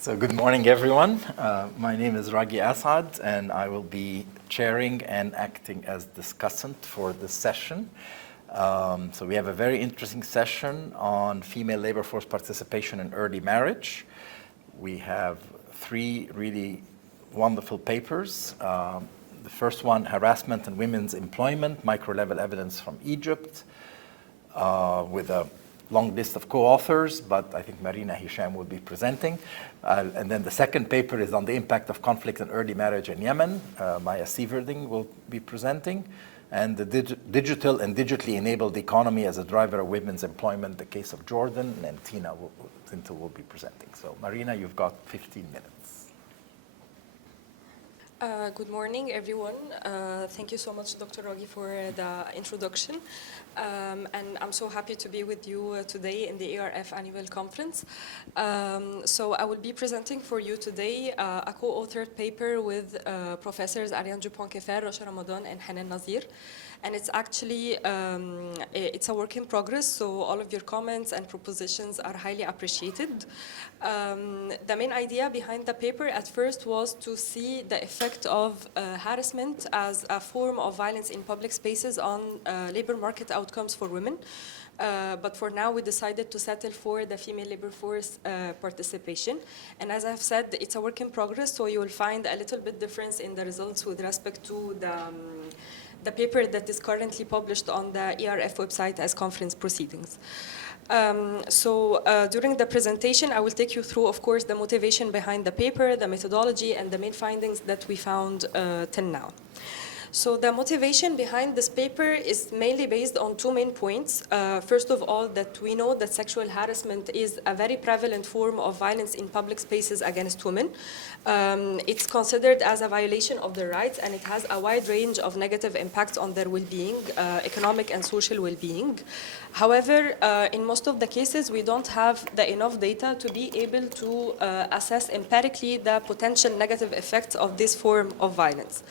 So good morning, everyone. My name is Ragui Assaad, and I will be chairing and acting as discussant for this session. So we have a very interesting session on female labor force participation in early marriage. We have three really wonderful papers. The first one, Harassment and Women's Employment, Micro-Level Evidence from Egypt, with a long list of co-authors, but I think Marina Hesham will be presenting. And then the second paper is on the impact of conflict in early marriage in Yemen. Maia Sieverding will be presenting. And the digital and digitally enabled economy as a driver of women's employment, the case of Jordan, and Zintl will be presenting. So Marina, you've got 15 minutes. Good morning, everyone. Thank you so much, Dr. Ragui, for the introduction. And I'm so happy to be with you today in the ERF annual conference. So I will be presenting for you today a co-authored paper with Professors Ariane Dupont-Kieffer, Racha, Ramadan, and Hanan. And it's actually, it's a work in progress, so all of your comments and propositions are highly appreciated. The main idea behind the paper at first was to see the effect of harassment as a form of violence in public spaces on labor market outcomes for women. But for now, we decided to settle for the female labor force participation. And as I've said, it's a work in progress, so you will find a little bit difference in the results with respect to the paper that is currently published on the ERF website as conference proceedings. During the presentation, I will take you through, of course, the motivation behind the paper, the methodology, and the main findings that we found till now. So the motivation behind this paper is mainly based on two main points. First of all, that we know that sexual harassment is a very prevalent form of violence in public spaces against women. It's considered as a violation of their rights, and it has a wide range of negative impacts on their well-being, economic and social well-being. However, in most of the cases, we don't have the enough data to be able to assess empirically the potential negative effects of this form of violence.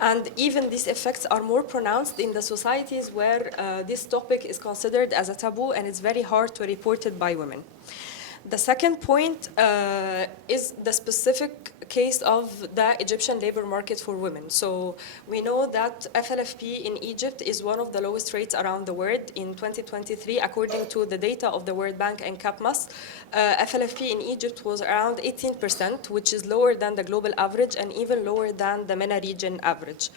And even these effects are more pronounced in the societies where this topic is considered as a taboo and it's very hard to report it by women. The second point is the specific case of the Egyptian labor market for women. So we know that FLFP in Egypt is one of the lowest rates around the world. In 2023, according to the data of the World Bank and CAPMAS, FLFP in Egypt was around 18%, which is lower than the global average and even lower than the MENA region average.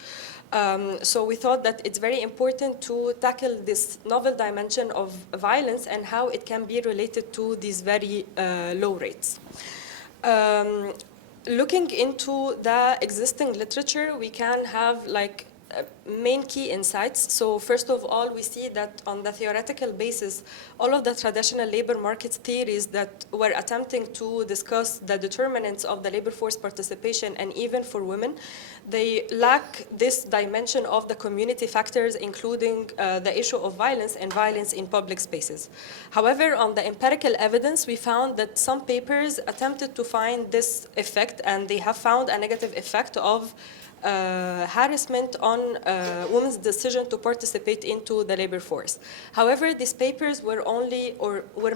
So we thought that it's very important to tackle this novel dimension of violence and how it can be related to these very low rates. Looking into the existing literature, we can have like main key insights. So first of all, we see that on the theoretical basis, all of the traditional labor market theories that were attempting to discuss the determinants of the labor force participation, and even for women, they lack this dimension of the community factors, including the issue of violence and violence in public spaces. However, on the empirical evidence, we found that some papers attempted to find this effect, and they have found a negative effect of harassment on women's decision to participate into the labor force. However, these papers were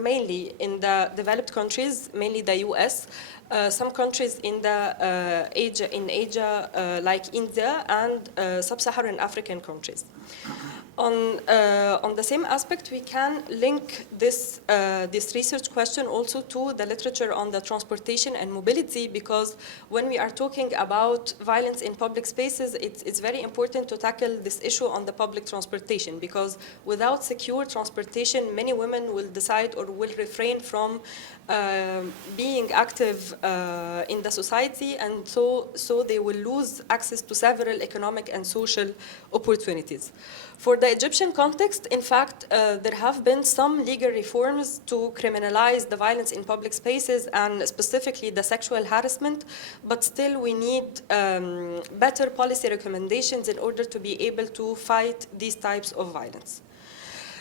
mainly in the developed countries, mainly the US, some countries in Asia, like India, and sub-Saharan African countries. On the same aspect, we can link this research question also to the literature on the transportation and mobility, because when we are talking about violence in public spaces, it's very important to tackle this issue on the public transportation, because without secure transportation, many women will decide or will refrain from being active in the society, and so they will lose access to several economic and social opportunities. For the Egyptian context, in fact, there have been some legal reforms to criminalize the violence in public spaces and specifically the sexual harassment, but still we need better policy recommendations in order to be able to fight these types of violence.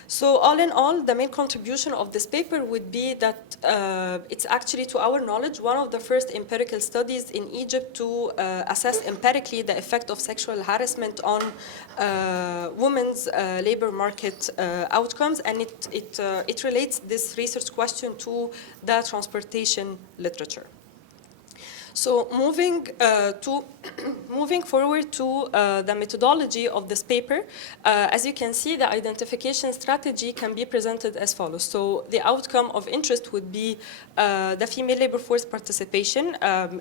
So all in all, the main contribution of this paper would be that it's actually, to our knowledge, one of the first empirical studies in Egypt to assess empirically the effect of sexual harassment on women's labor market outcomes, and it relates this research question to the transportation literature. So moving forward to the methodology of this paper, as you can see, the identification strategy can be presented as follows. So the outcome of interest would be the female labor force participation.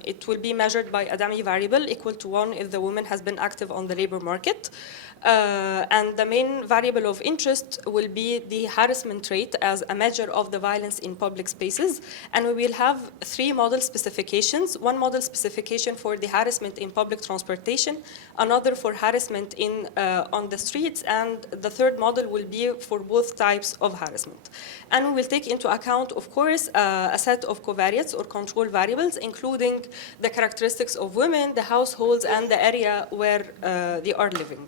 It will be measured by a dummy variable equal to 1 if the woman has been active on the labor market. And the main variable of interest will be the harassment rate as a measure of the violence in public spaces. And we will have 3 model specifications. One model specification for the harassment in public transportation, another for harassment on the streets, and the third model will be for both types of harassment. And we will take into account, of course, a set of covariates or control variables, including the characteristics of women, the households, and the area where they are living.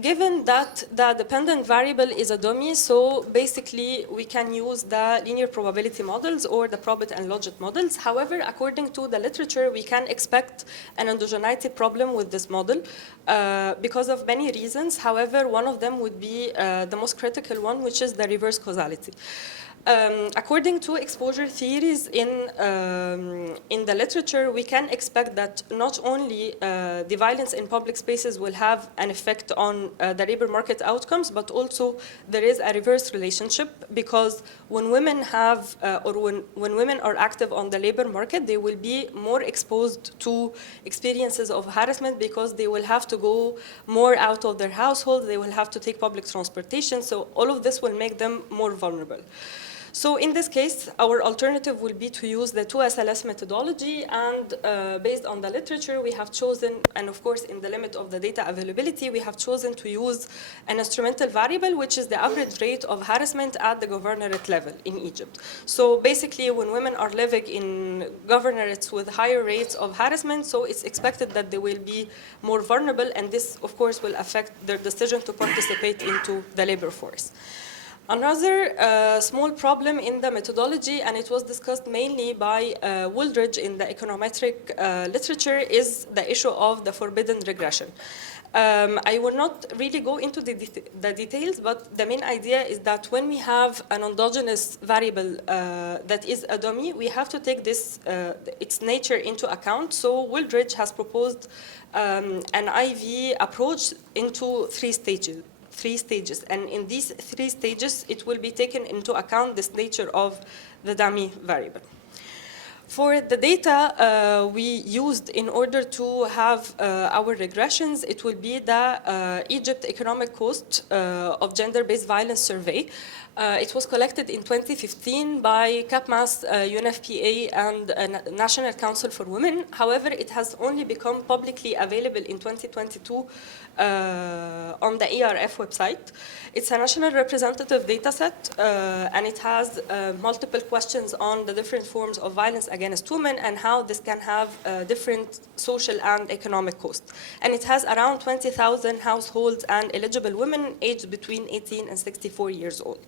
Given that the dependent variable is a dummy, so basically we can use the linear probability models or the probit and logit models. However, according to the literature, we can expect an endogeneity problem with this model because of many reasons. However, one of them would be the most critical one, which is the reverse causality. According to exposure theories in the literature, we can expect that not only the violence in public spaces will have an effect on the labor market outcomes, but also there is a reverse relationship, because when women have, or when women are active on the labor market, they will be more exposed to experiences of harassment because they will have to go more out of their household, they will have to take public transportation, so all of this will make them more vulnerable. So in this case, our alternative will be to use the 2SLS methodology, and based on the literature, we have chosen, and of course in the limit of the data availability, we have chosen to use an instrumental variable, which is the average rate of harassment at the governorate level in Egypt. So basically, when women are living in governorates with higher rates of harassment, so it's expected that they will be more vulnerable, and this, of course, will affect their decision to participate into the labor force. Another small problem in the methodology, and it was discussed mainly by Wooldridge in the econometric literature, is the issue of the forbidden regression. I will not really go into the details, but the main idea is that when we have an endogenous variable that is a dummy, we have to take this, its nature into account. So Wooldridge has proposed an IV approach into 3 stages, and in these 3 stages, it will be taken into account this nature of the dummy variable. For the data we used in order to have our regressions, it will be the Egypt Economic Cost of Gender-Based Violence Survey. It was collected in 2015 by CAPMAS, UNFPA, and National Council for Women. However, it has only become publicly available in 2022 on the ERF website. It's a national representative data set, and it has multiple questions on the different forms of violence against women and how this can have different social and economic costs. And it has around 20,000 households and eligible women aged between 18 and 64 years old.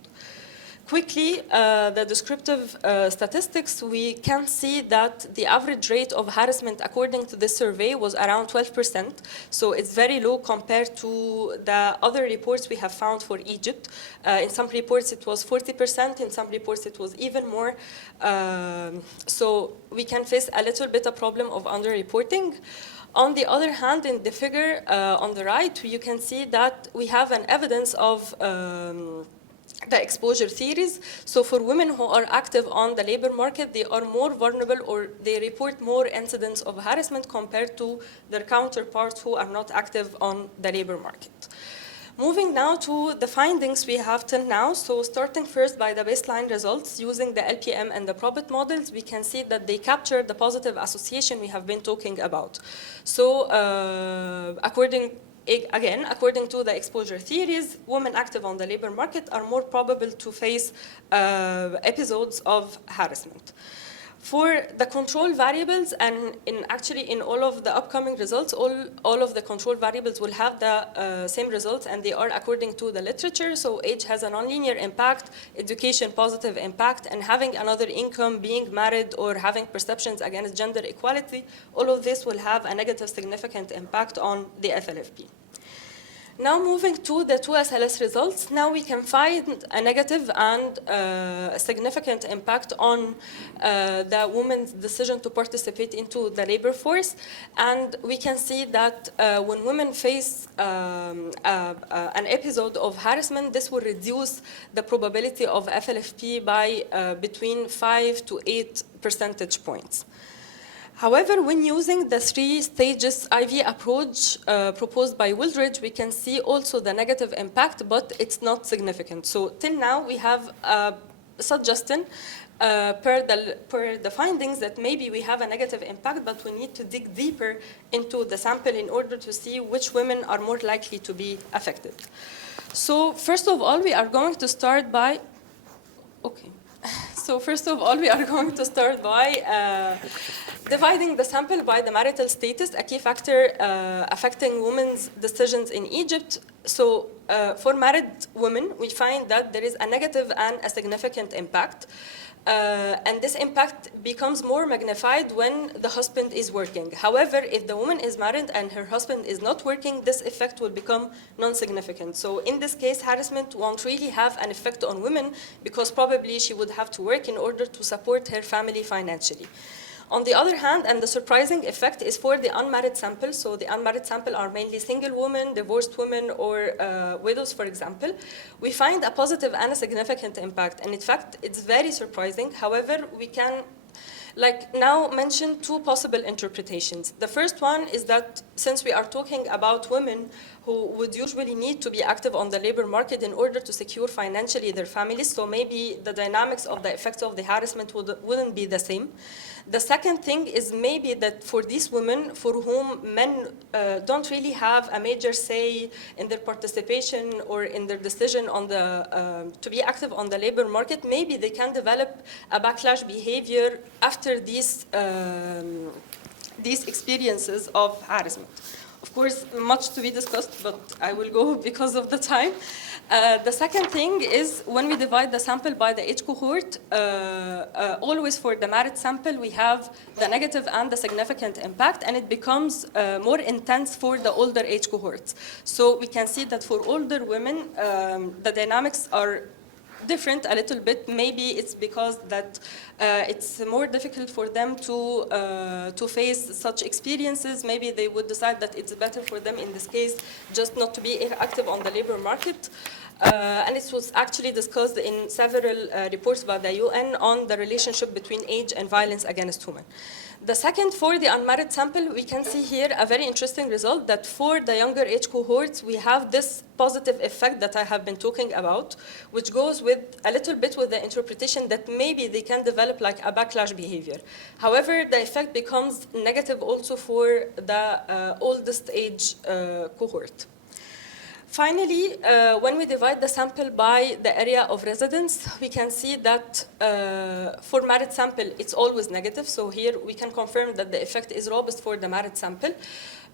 Quickly, the descriptive statistics, we can see that the average rate of harassment according to this survey was around 12%. So it's very low compared to the other reports we have found for Egypt. In some reports it was 40%, in some reports it was even more. So we can face a little bit a problem of underreporting. On the other hand, in the figure on the right, you can see that we have an evidence of the exposure theories. So for women who are active on the labor market, they are more vulnerable, or they report more incidents of harassment compared to their counterparts who are not active on the labor market. Moving now to the findings we have till now. So starting first by the baseline results using the LPM and the probit models, we can see that they capture the positive association we have been talking about. So according to the exposure theories, women active on the labor market are more probable to face episodes of harassment. For the control variables, and in all of the upcoming results, all of the control variables will have the same results, and they are according to the literature. So age has a nonlinear impact, education positive impact, and having another income, being married, or having perceptions against gender equality, all of this will have a negative significant impact on the FLFP. Now moving to the 2SLS results, now we can find a negative and a significant impact on the woman's decision to participate into the labor force. And we can see that when women face an episode of harassment, this will reduce the probability of FLFP by between 5 to 8 percentage points. However, when using the 3 stages IV approach proposed by Wildridge, we can see also the negative impact, but it's not significant. So till now, we have a suggestion per the findings that maybe we have a negative impact, but we need to dig deeper into the sample in order to see which women are more likely to be affected. So first of all, we are going to start by, dividing the sample by the marital status, a key factor affecting women's decisions in Egypt. So for married women, we find that there is a negative and a significant impact. And this impact becomes more magnified when the husband is working. However, if the woman is married and her husband is not working, this effect will become non-significant. So in this case, harassment won't really have an effect on women because probably she would have to work in order to support her family financially. On the other hand, and the surprising effect is for the unmarried sample. So the unmarried sample are mainly single women, divorced women, or widows, for example. We find a positive and a significant impact. And in fact, it's very surprising. However, we can now mention 2 possible interpretations. The first one is that since we are talking about women who would usually need to be active on the labor market in order to secure financially their families, so maybe the dynamics of the effects of the harassment wouldn't be the same. The second thing is maybe that for these women for whom men don't really have a major say in their participation or in their decision on to be active on the labor market, maybe they can develop a backlash behavior after these experiences of harassment. Of course, much to be discussed, but I will go because of the time. The second thing is when we divide the sample by the age cohort, always for the married sample, we have the negative and the significant impact, and it becomes more intense for the older age cohorts. So we can see that for older women, the dynamics are different a little bit. Maybe it's because that it's more difficult for them to face such experiences. Maybe they would decide that it's better for them in this case just not to be active on the labor market. And it was actually discussed in several reports by the UN on the relationship between age and violence against women. The second, for the unmarried sample, we can see here a very interesting result that for the younger age cohorts, we have this positive effect that I have been talking about, which goes with a little bit with the interpretation that maybe they can develop like a backlash behavior. However, the effect becomes negative also for the oldest age cohort. Finally, when we divide the sample by the area of residence, we can see that for married sample, it's always negative. So here we can confirm that the effect is robust for the married sample.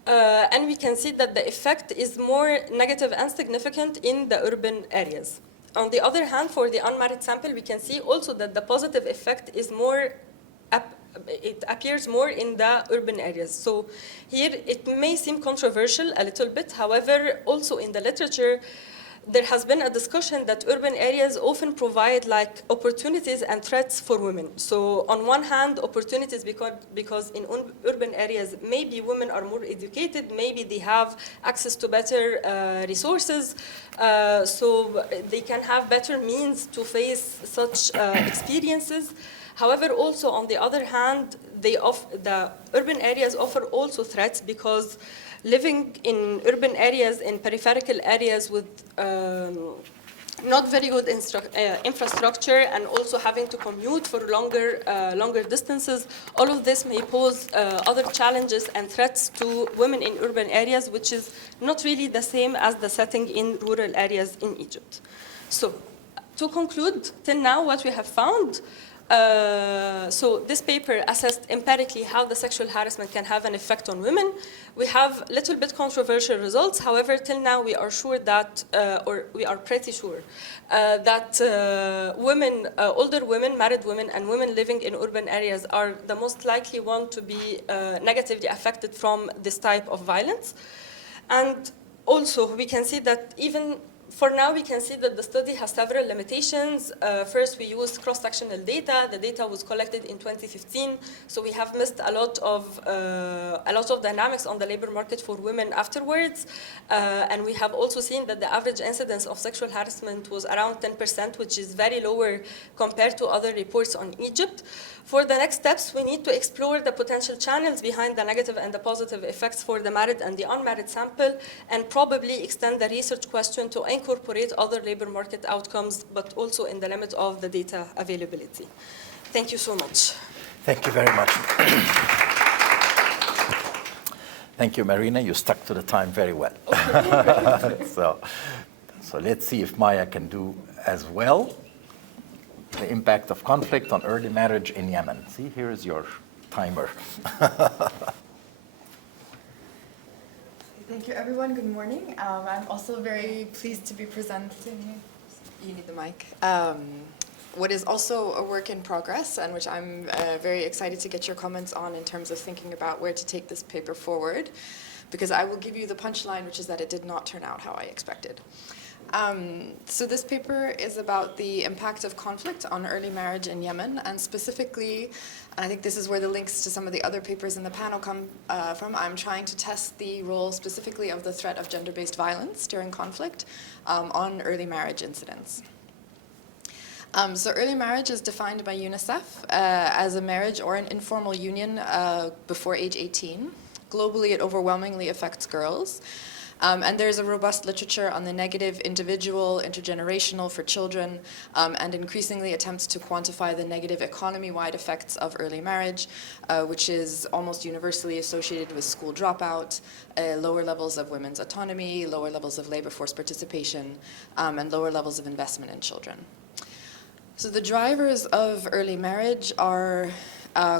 And we can see that the effect is more negative and significant in the urban areas. On the other hand, for the unmarried sample, we can see also that the positive effect is more it appears more in the urban areas. So here it may seem controversial a little bit. However, also in the literature, there has been a discussion that urban areas often provide like opportunities and threats for women. So on one hand, opportunities because in urban areas, maybe women are more educated, maybe they have access to better resources, so they can have better means to face such experiences. However, also on the other hand, the urban areas offer also threats because living in urban areas, in peripheral areas with not very good infrastructure and also having to commute for longer distances, all of this may pose other challenges and threats to women in urban areas, which is not really the same as the setting in rural areas in Egypt. So to conclude, till now what we have found, so this paper assessed empirically how the sexual harassment can have an effect on women. We have little bit controversial results. However, till now we are sure that, or we are pretty sure, that women, older women, married women, and women living in urban areas are the most likely one to be negatively affected from this type of violence. And Also, we can see that even for now, we can see that the study has several limitations. First, we used cross-sectional data. The data was collected in 2015, so we have missed a lot of dynamics on the labor market for women afterwards. And we have also seen that the average incidence of sexual harassment was around 10%, which is very lower compared to other reports on Egypt. For the next steps, we need to explore the potential channels behind the negative and the positive effects for the married and the unmarried sample, and probably extend the research question to incorporate other labor market outcomes, but also in the limit of the data availability. Thank you so much. Thank you very much. Thank you, Marina. You stuck to the time very well. So let's see if Maia can do as well. The impact of conflict on early marriage in Yemen. See, here is your timer. Thank you, everyone. Good morning. I'm also very pleased to be presenting. You need the mic. What is also a work in progress, and which I'm very excited to get your comments on in terms of thinking about where to take this paper forward, because I will give you the punchline, which is that it did not turn out how I expected. So this paper is about the impact of conflict on early marriage in Yemen, and specifically, and I think this is where the links to some of the other papers in the panel come from, I'm trying to test the role specifically of the threat of gender-based violence during conflict on early marriage incidents. So early marriage is defined by UNICEF as a marriage or an informal union before age 18. Globally, it overwhelmingly affects girls. And there's a robust literature on the negative individual, intergenerational for children, and increasingly attempts to quantify the negative economy-wide effects of early marriage, which is almost universally associated with school dropout, lower levels of women's autonomy, lower levels of labor force participation, and lower levels of investment in children. So the drivers of early marriage are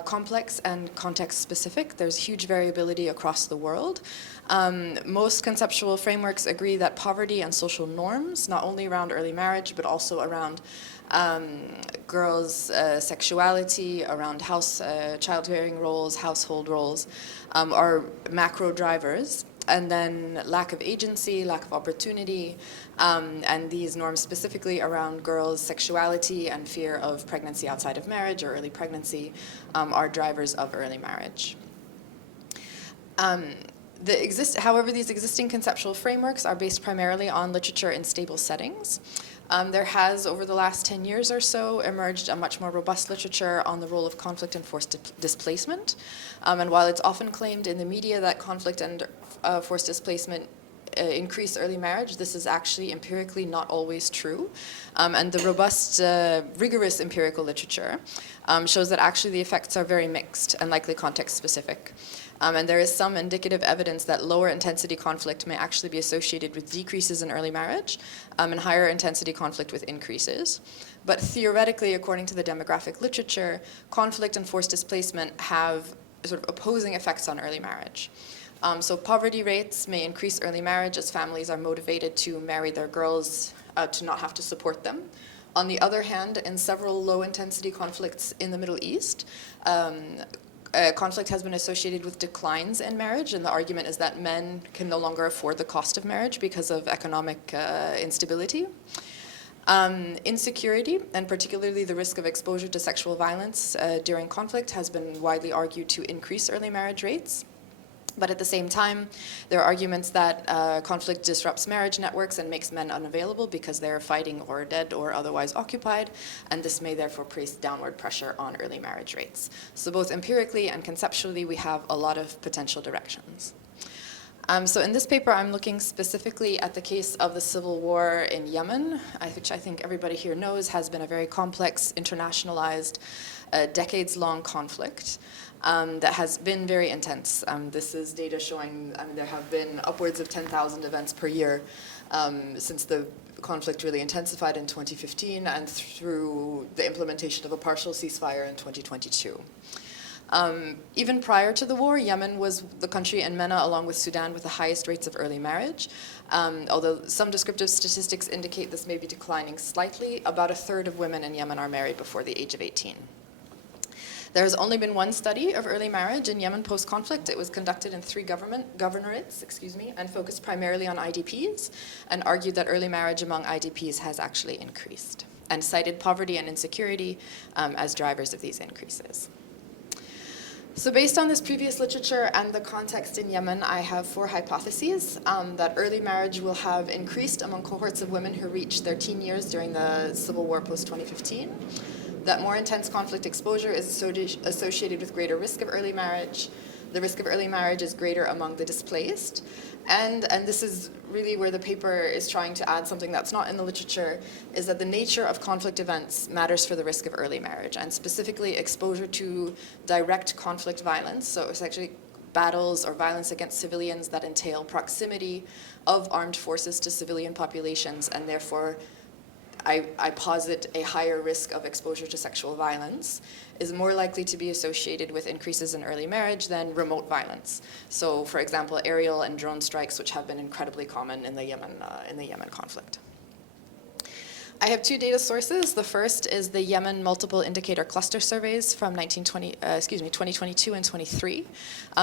complex and context-specific. There's huge variability across the world. Most conceptual frameworks agree that poverty and social norms, not only around early marriage, but also around girls' sexuality, around child-rearing roles, household roles, are macro drivers. And then lack of agency, lack of opportunity, and these norms specifically around girls' sexuality and fear of pregnancy outside of marriage or early pregnancy are drivers of early marriage. However, these existing conceptual frameworks are based primarily on literature in stable settings. There has, over the last 10 years or so, emerged a much more robust literature on the role of conflict and forced displacement. And while it's often claimed in the media that conflict and forced displacement increase early marriage, this is actually empirically not always true. And the robust, rigorous empirical literature shows that actually the effects are very mixed and likely context-specific. And there is some indicative evidence that lower intensity conflict may actually be associated with decreases in early marriage and higher intensity conflict with increases. But theoretically, according to the demographic literature, conflict and forced displacement have sort of opposing effects on early marriage. So poverty rates may increase early marriage as families are motivated to marry their girls to not have to support them. On the other hand, in several low-intensity conflicts in the Middle East, conflict has been associated with declines in marriage, and the argument is that men can no longer afford the cost of marriage because of economic instability. Insecurity, and particularly the risk of exposure to sexual violence during conflict, has been widely argued to increase early marriage rates. But at the same time, there are arguments that conflict disrupts marriage networks and makes men unavailable because they're fighting or dead or otherwise occupied, and this may therefore place downward pressure on early marriage rates. So both empirically and conceptually, we have a lot of potential directions. So in this paper, I'm looking specifically at the case of the civil war in Yemen, which I think everybody here knows has been a very complex, internationalized, decades-long conflict. That has been very intense. This is data showing there have been upwards of 10,000 events per year since the conflict really intensified in 2015 and through the implementation of a partial ceasefire in 2022. Even prior to the war, Yemen was the country in MENA, along with Sudan, with the highest rates of early marriage. Although some descriptive statistics indicate this may be declining slightly, about a third of women in Yemen are married before the age of 18. There's only been one study of early marriage in Yemen post-conflict. It was conducted in 3 governorates, and focused primarily on IDPs, and argued that early marriage among IDPs has actually increased, and cited poverty and insecurity as drivers of these increases. So based on this previous literature and the context in Yemen, I have 4 hypotheses that early marriage will have increased among cohorts of women who reached their teen years during the civil war post-2015, that more intense conflict exposure is associated with greater risk of early marriage. The risk of early marriage is greater among the displaced. And this is really where the paper is trying to add something that's not in the literature, is that the nature of conflict events matters for the risk of early marriage, and specifically exposure to direct conflict violence, so it's actually battles or violence against civilians that entail proximity of armed forces to civilian populations, and therefore I posit a higher risk of exposure to sexual violence, is more likely to be associated with increases in early marriage than remote violence. So, for example, aerial and drone strikes, which have been incredibly common in the Yemen conflict. I have 2 data sources. The first is the Yemen Multiple Indicator Cluster Surveys from 2022 and 23.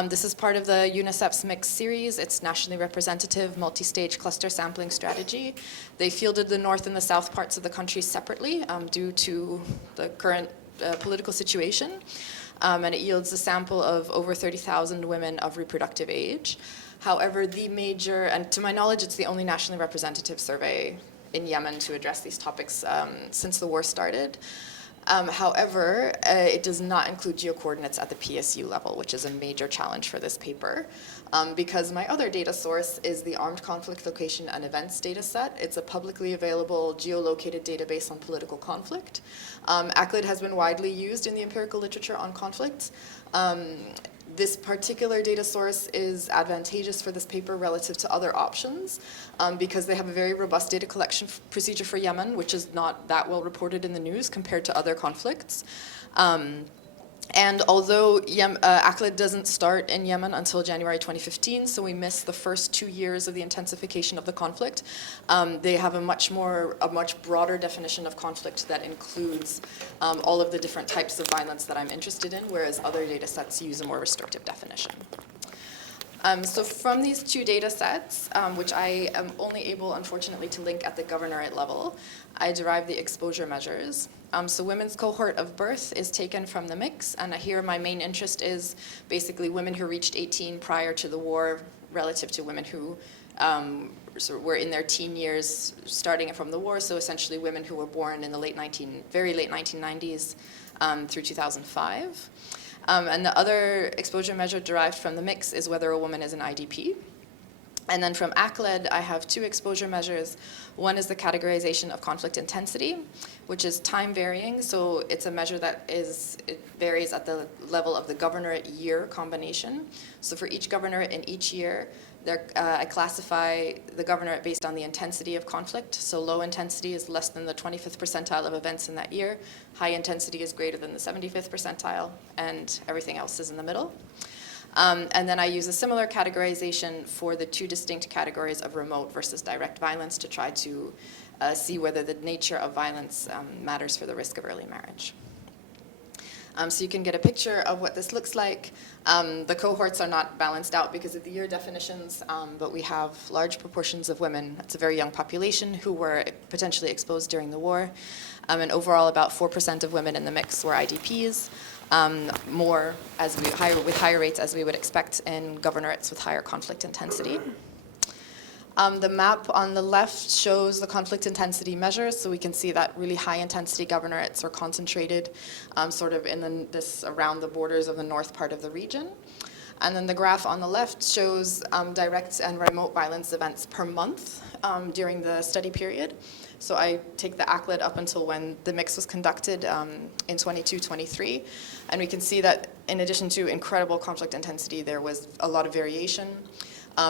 This is part of the UNICEF's mixed series. It's nationally representative, multi-stage cluster sampling strategy. They fielded the north and the south parts of the country separately due to the current political situation. And it yields a sample of over 30,000 women of reproductive age. However, the major, and to my knowledge, it's the only nationally representative survey in Yemen to address these topics since the war started. However, it does not include geocoordinates at the PSU level, which is a major challenge for this paper, because my other data source is the Armed Conflict Location and Events data set. It's a publicly available geolocated database on political conflict. ACLID has been widely used in the empirical literature on conflict. This particular data source is advantageous for this paper relative to other options because they have a very robust data collection procedure for Yemen, which is not that well reported in the news compared to other conflicts. And although ACLID doesn't start in Yemen until January 2015, so we missed the first 2 years of the intensification of the conflict, they have a much broader definition of conflict that includes all of the different types of violence that I'm interested in, whereas other data sets use a more restrictive definition. So from these 2 data sets, which I am only able, unfortunately, to link at the governorate level, I derive the exposure measures. So women's cohort of birth is taken from the mix, and here my main interest is basically women who reached 18 prior to the war relative to women who were in their teen years starting from the war, so essentially women who were born in the very late 1990s through 2005. And the other exposure measure derived from the mix is whether a woman is an IDP. And then from ACLID, I have 2 exposure measures. One is the categorization of conflict intensity, which is time varying. So it's a measure that it varies at the level of the governorate year combination. So for each governorate in each year, I classify the governorate based on the intensity of conflict. So low intensity is less than the 25th percentile of events in that year. High intensity is greater than the 75th percentile, and everything else is in the middle. And then I use a similar categorization for the 2 distinct categories of remote versus direct violence to try to see whether the nature of violence matters for the risk of early marriage. So you can get a picture of what this looks like. The cohorts are not balanced out because of the year definitions, but we have large proportions of women. It's a very young population who were potentially exposed during the war. And overall, about 4% of women in the mix were IDPs. More with higher rates as we would expect in governorates with higher conflict intensity. The map on the left shows the conflict intensity measures, so we can see that really high intensity governorates are concentrated sort of in around the borders of the north part of the region. And then the graph on the left shows direct and remote violence events per month during the study period. So I take the ACLID up until when the mix was conducted in 22-23, and we can see that in addition to incredible conflict intensity, there was a lot of variation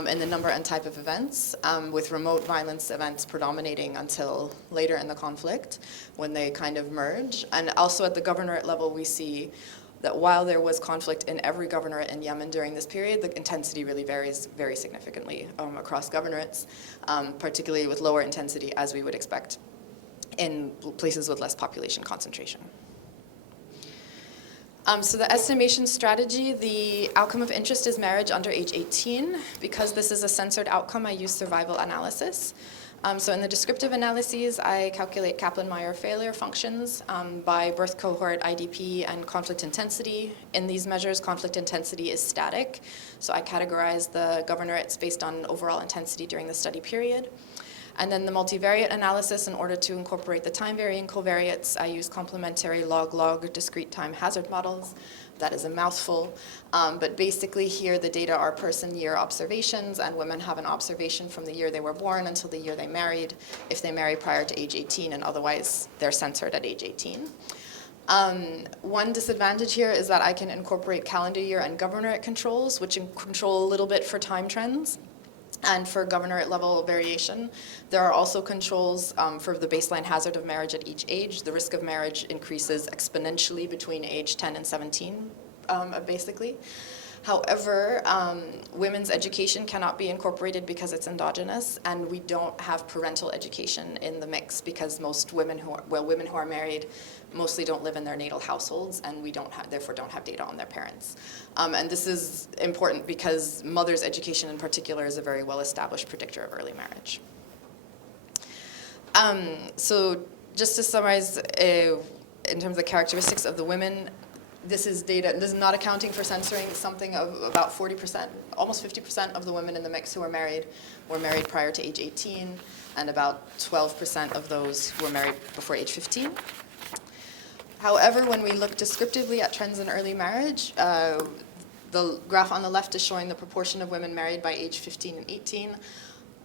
in the number and type of events, with remote violence events predominating until later in the conflict when they kind of merge. And also at the governorate level, we see that while there was conflict in every governorate in Yemen during this period, the intensity really varies very significantly across governorates, particularly with lower intensity, as we would expect in places with less population concentration. So the estimation strategy, the outcome of interest is marriage under age 18. Because this is a censored outcome, I use survival analysis. So in the descriptive analyses, I calculate Kaplan-Meier failure functions by birth cohort, IDP, and conflict intensity. In these measures, conflict intensity is static. So I categorize the governorates based on overall intensity during the study period. And then the multivariate analysis, in order to incorporate the time-varying covariates, I use complementary log-log discrete time hazard models. That is a mouthful. But basically here the data are person-year observations, and women have an observation from the year they were born until the year they married, if they marry prior to age 18, and otherwise they're censored at age 18. One disadvantage here is that I can incorporate calendar year and governorate controls, which control a little bit for time trends. And for governorate level variation, there are also controls for the baseline hazard of marriage at each age. The risk of marriage increases exponentially between age 10 and 17, basically. However, women's education cannot be incorporated because it's endogenous, and we don't have parental education in the mix because most women who are married mostly don't live in their natal households, and we therefore don't have data on their parents. And this is important because mother's education in particular is a very well-established predictor of early marriage. So just to summarize, in terms of the characteristics of the women, this is data, this is not accounting for censoring, something of about 40%, almost 50% of the women in the mix who were married prior to age 18, and about 12% of those who were married before age 15. However, when we look descriptively at trends in early marriage, the graph on the left is showing the proportion of women married by age 15 and 18.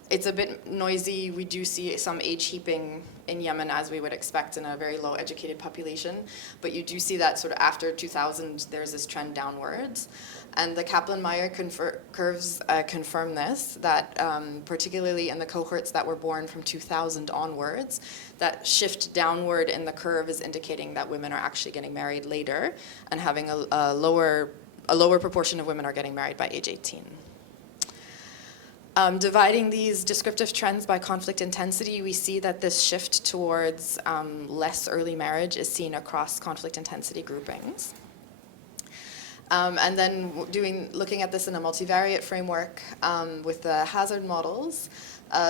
It's a bit noisy. We do see some age heaping in Yemen, as we would expect in a very low educated population. But you do see that sort of after 2000, there's this trend downwards. And the Kaplan-Meier curves confirm this, that particularly in the cohorts that were born from 2000 onwards, that shift downward in the curve is indicating that women are actually getting married later and having a lower proportion of women are getting married by age 18. Dividing these descriptive trends by conflict intensity, we see that this shift towards less early marriage is seen across conflict intensity groupings. And then looking at this in a multivariate framework with the hazard models.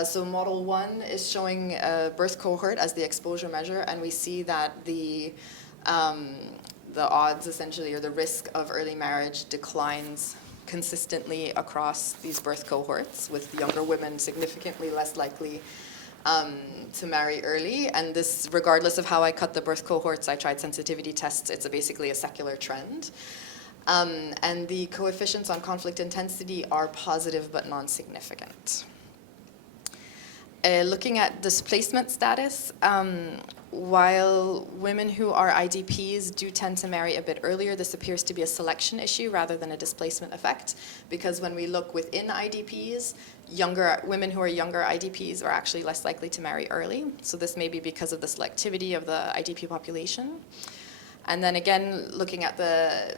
So model 1 is showing a birth cohort as the exposure measure, and we see that the odds essentially, or the risk of early marriage, declines consistently across these birth cohorts, with younger women significantly less likely to marry early. And this, regardless of how I cut the birth cohorts, I tried sensitivity tests, it's basically a secular trend. And the coefficients on conflict intensity are positive but non-significant. Looking at displacement status, while women who are IDPs do tend to marry a bit earlier, this appears to be a selection issue rather than a displacement effect, because when we look within IDPs, women who are younger IDPs are actually less likely to marry early. So this may be because of the selectivity of the IDP population. And then again, looking at the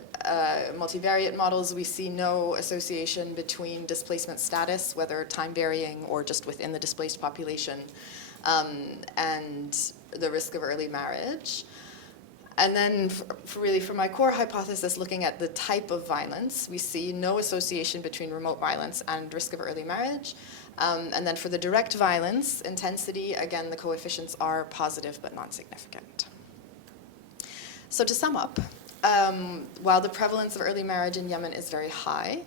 multivariate models, we see no association between displacement status, whether time varying or just within the displaced population, and the risk of early marriage. And then for my core hypothesis, looking at the type of violence, we see no association between remote violence and risk of early marriage. And then for the direct violence intensity, again, the coefficients are positive but non-significant. So to sum up, while the prevalence of early marriage in Yemen is very high,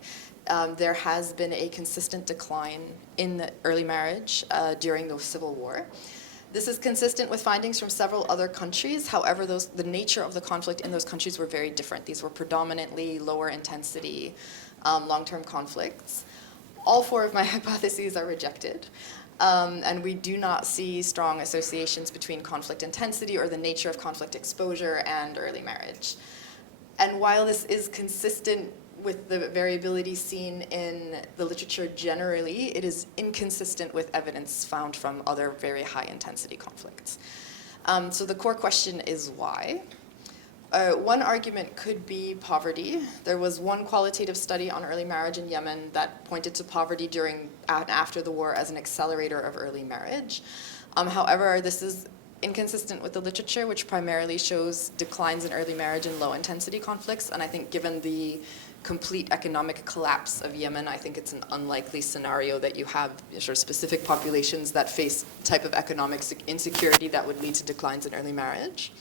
there has been a consistent decline in the early marriage during the civil war. This is consistent with findings from several other countries. However, the nature of the conflict in those countries were very different. These were predominantly lower intensity, long-term conflicts. All 4 of my hypotheses are rejected. And we do not see strong associations between conflict intensity or the nature of conflict exposure and early marriage. And while this is consistent with the variability seen in the literature generally, it is inconsistent with evidence found from other very high intensity conflicts. So the core question is why? One argument could be poverty. There was one qualitative study on early marriage in Yemen that pointed to poverty during and after the war as an accelerator of early marriage. However, this is inconsistent with the literature, which primarily shows declines in early marriage and low-intensity conflicts. And I think given the complete economic collapse of Yemen, I think it's an unlikely scenario that you have sort of specific populations that face type of economic insecurity that would lead to declines in early marriage.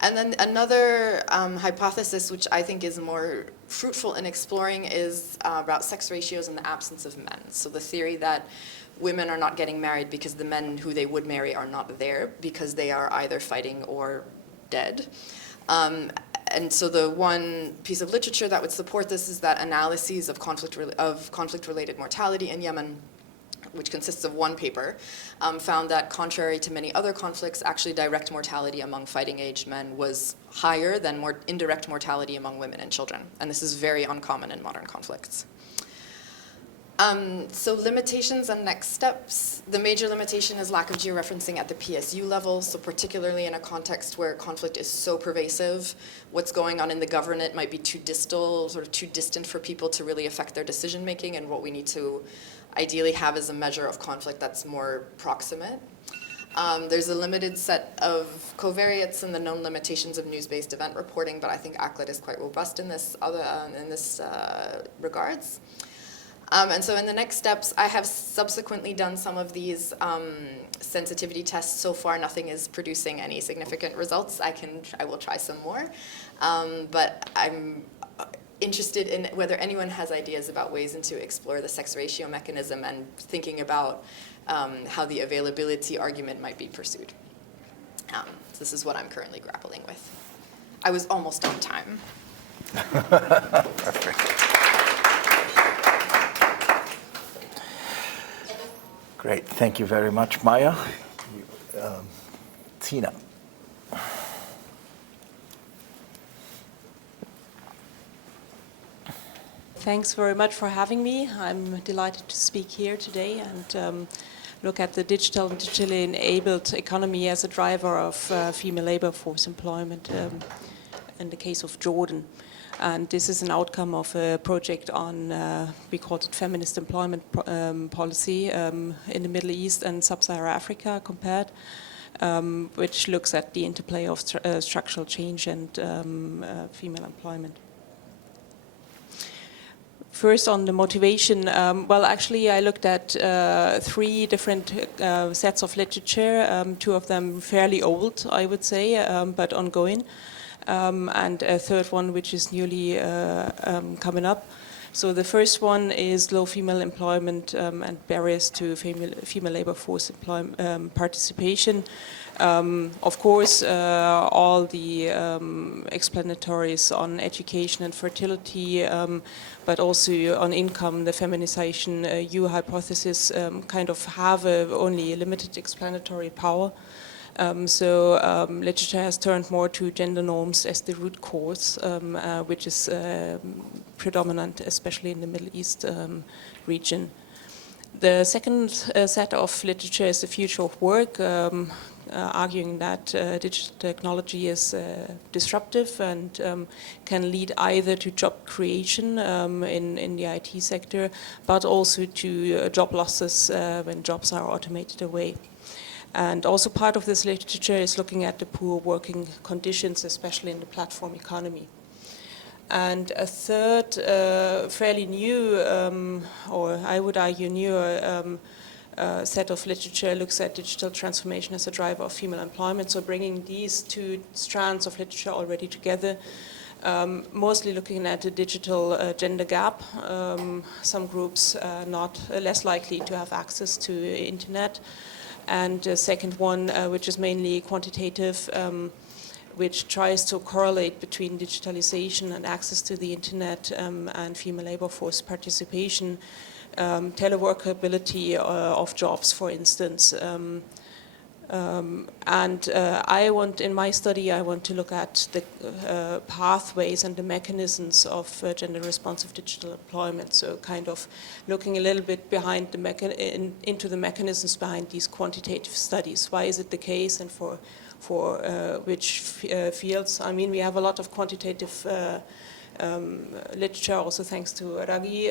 And then another hypothesis, which I think is more fruitful in exploring, is about sex ratios in the absence of men. So the theory that women are not getting married because the men who they would marry are not there because they are either fighting or dead. And so the one piece of literature that would support this is that analyses of conflict-related mortality in Yemen, which consists of one paper, found that contrary to many other conflicts, actually direct mortality among fighting-aged men was higher than indirect mortality among women and children. And this is very uncommon in modern conflicts. So limitations and next steps. The major limitation is lack of georeferencing at the PSU level, so particularly in a context where conflict is so pervasive, what's going on in the government might be too distal, sort of too distant for people to really affect their decision making, and what we need to ideally have is a measure of conflict that's more proximate. There's a limited set of covariates and the known limitations of news-based event reporting, but I think ACLED is quite robust in this regards. And so in the next steps, I have subsequently done some of these sensitivity tests. So far, nothing is producing any significant results. I will try some more. But I'm interested in whether anyone has ideas about ways to explore the sex ratio mechanism and thinking about how the availability argument might be pursued. This is what I'm currently grappling with. I was almost on time. Perfect. Great, thank you very much, Maia. Tina. Thanks very much for having me. I'm delighted to speak here today and look at the digital and digitally enabled economy as a driver of female labor force employment in the case of Jordan. And this is an outcome of a project on, we call it feminist employment policy in the Middle East and Sub-Saharan Africa compared, which looks at the interplay of structural change and female employment. First on the motivation, well actually I looked at 3 different sets of literature, 2 of them fairly old I would say, but ongoing. And a third one which is newly coming up. So the first one is low female employment and barriers to female labor force participation. Of course, all the explanatories on education and fertility, but also on income, the feminization U hypothesis kind of have only a limited explanatory power. Literature has turned more to gender norms as the root cause, which is predominant, especially in the Middle East region. The second set of literature is the future of work, arguing that digital technology is disruptive and can lead either to job creation in the IT sector, but also to job losses when jobs are automated away. And also part of this literature is looking at the poor working conditions, especially in the platform economy. And a third, fairly new, or I would argue newer, set of literature looks at digital transformation as a driver of female employment. So bringing these 2 strands of literature already together, mostly looking at the digital gender gap. Some groups are less likely to have access to the internet. And the second one, which is mainly quantitative, which tries to correlate between digitalization and access to the internet and female labor force participation, teleworkability of jobs, for instance. In my study, I want to look at the pathways and the mechanisms of gender-responsive digital employment. So, kind of looking a little bit behind into the mechanisms behind these quantitative studies. Why is it the case, and for which fields? I mean, we have a lot of quantitative literature, also thanks to Ragui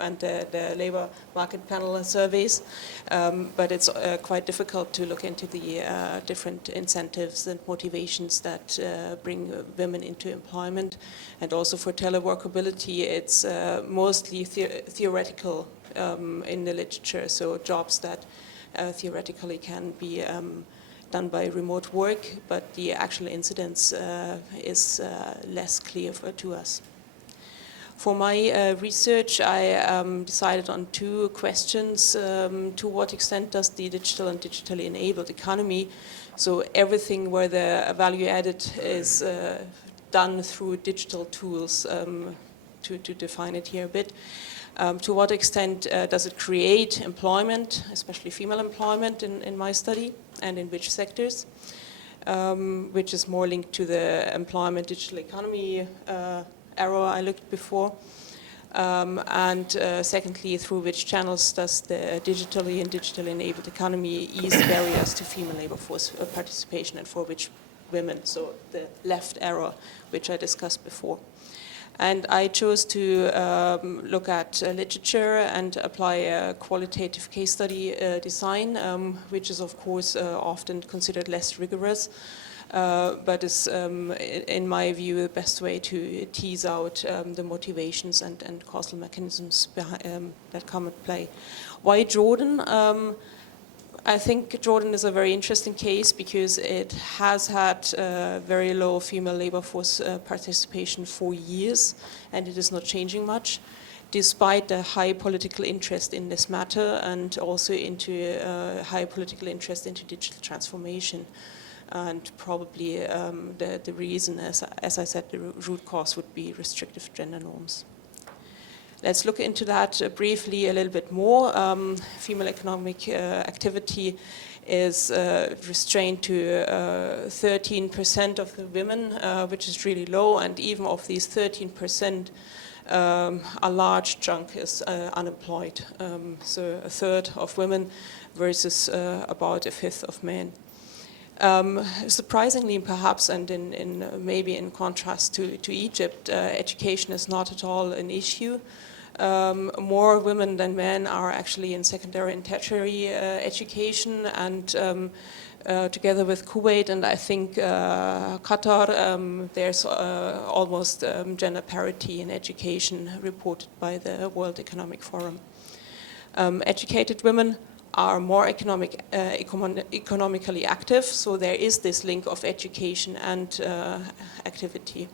and the labor market panel surveys. But it's quite difficult to look into the different incentives and motivations that bring women into employment. And also for teleworkability, it's mostly theoretical in the literature, so jobs that theoretically can be done by remote work, but the actual incidence is less clear to us. For my research, I decided on two questions. To what extent does the digital and digitally enabled economy, so everything where the value added is done through digital tools, to define it here a bit, to what extent does it create employment, especially female employment in my study, and in which sectors, which is more linked to the employment digital economy arrow I looked before. And secondly, through which channels does the digitally enabled economy ease barriers to female labor force participation, and for which women, so the left arrow, which I discussed before. And I chose to look at literature and apply a qualitative case study design, which is of course often considered less rigorous, but is, in my view, the best way to tease out the motivations and causal mechanisms behind, that come at play. Why Jordan? I think Jordan is a very interesting case because it has had very low female labor force participation for years, and it is not changing much, despite the high political interest in this matter and also into high political interest into digital transformation. And probably the reason, as I said, the root cause would be restrictive gender norms. Let's look into that briefly a little bit more. Female economic activity is restrained to 13% of the women, which is really low, and even of these 13%, a large chunk is unemployed. So a third of women versus about a fifth of men. Surprisingly, perhaps, and maybe in contrast to Egypt, education is not at all an issue. More women than men are actually in secondary and tertiary education, and together with Kuwait and I think Qatar, there's almost gender parity in education reported by the World Economic Forum. Educated women are more economically active, so there is this link of education and activity.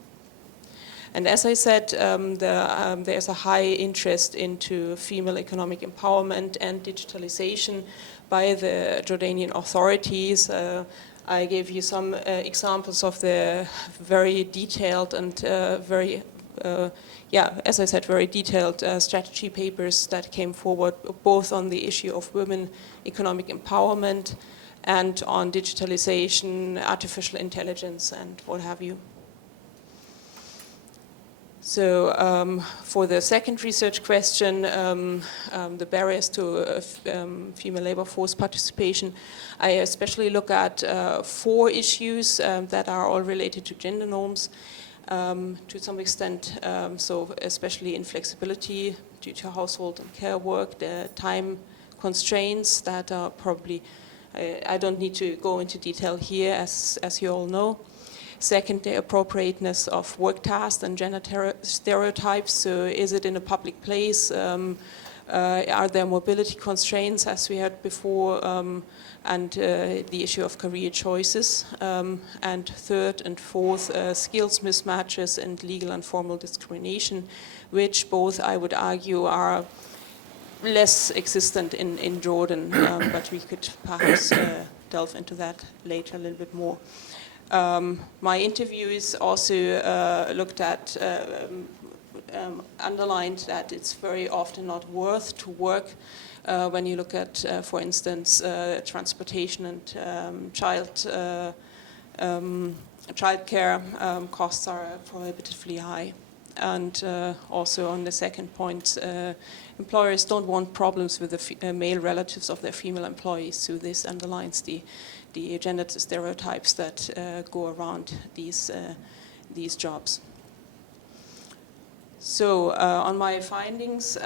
And as I said, there's a high interest into female economic empowerment and digitalization by the Jordanian authorities. I gave you some examples of the very detailed and as I said, very detailed strategy papers that came forward, both on the issue of women economic empowerment and on digitalization, artificial intelligence, and what have you. So for the second research question, the barriers to female labor force participation, I especially look at 4 issues that are all related to gender norms to some extent, so especially inflexibility due to household and care work, the time constraints that are probably, I don't need to go into detail here as you all know. Second, the appropriateness of work tasks and gender stereotypes. So is it in a public place? Are there mobility constraints, as we had before? And the issue of career choices. And third and fourth, skills mismatches and legal and formal discrimination, which both, I would argue, are less existent in Jordan, but we could perhaps delve into that later a little bit more. My interviews also looked at, underlined that it's very often not worth to work when you look at, for instance, transportation and childcare costs are prohibitively high. And also on the second point, employers don't want problems with the male relatives of their female employees, so this underlines the gender stereotypes that go around these jobs. So on my findings,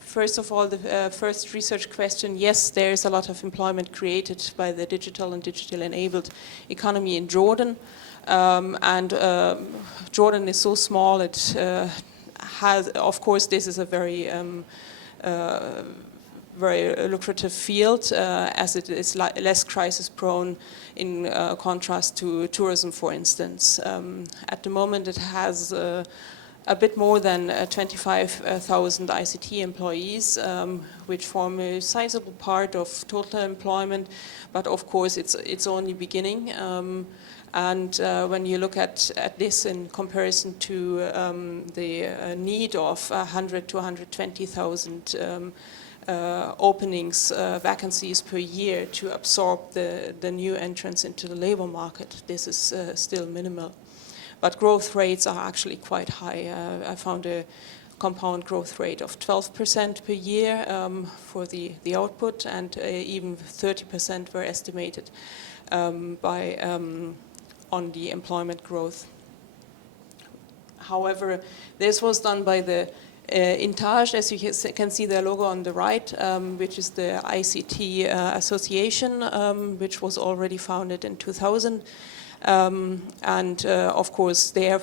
first of all, the first research question, yes, there is a lot of employment created by the digital and digital-enabled economy in Jordan. Jordan is so small, it has, of course, this is a very very lucrative field, as it is less crisis-prone in contrast to tourism, for instance. At the moment, it has a bit more than 25,000 ICT employees, which form a sizable part of total employment, but of course it's only beginning. When you look at this in comparison to the need of 100 to 120,000 openings, vacancies per year to absorb the new entrants into the labor market, this is still minimal. But growth rates are actually quite high. I found a compound growth rate of 12% per year for the output, and even 30% were estimated on the employment growth. However, this was done by the Intage, as you can see the logo on the right, which is the ICT association, which was already founded in 2000. Of course, their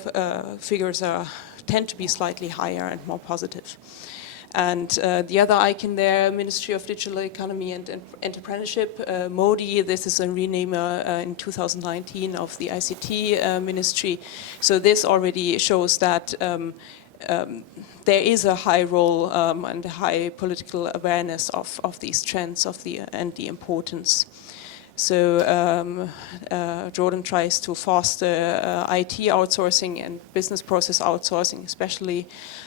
figures tend to be slightly higher and more positive. And the other icon there, Ministry of Digital Economy and Entrepreneurship, MODI, this is a rename in 2019 of the ICT ministry. So this already shows that there is a high role and a high political awareness of these trends and the importance. So Jordan tries to foster IT outsourcing and business process outsourcing especially,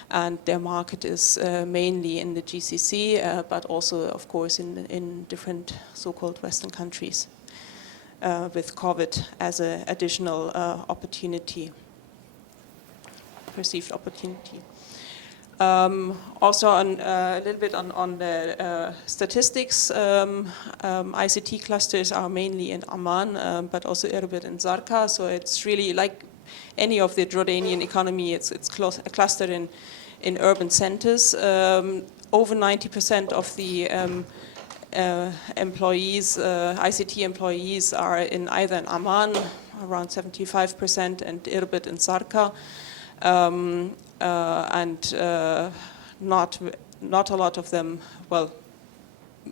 and their market is mainly in the GCC, but also of course in different so-called Western countries, with COVID as an additional opportunity, perceived opportunity. Also a little bit on the statistics, ICT clusters are mainly in Amman, but also Erbil and Zarqa, so it's really like any of the Jordanian economy, it's clustered in urban centers. Over 90% of the employees, ICT employees are in either in Amman, around 75%, and Erbil and Zarqa. Not a lot of them, well,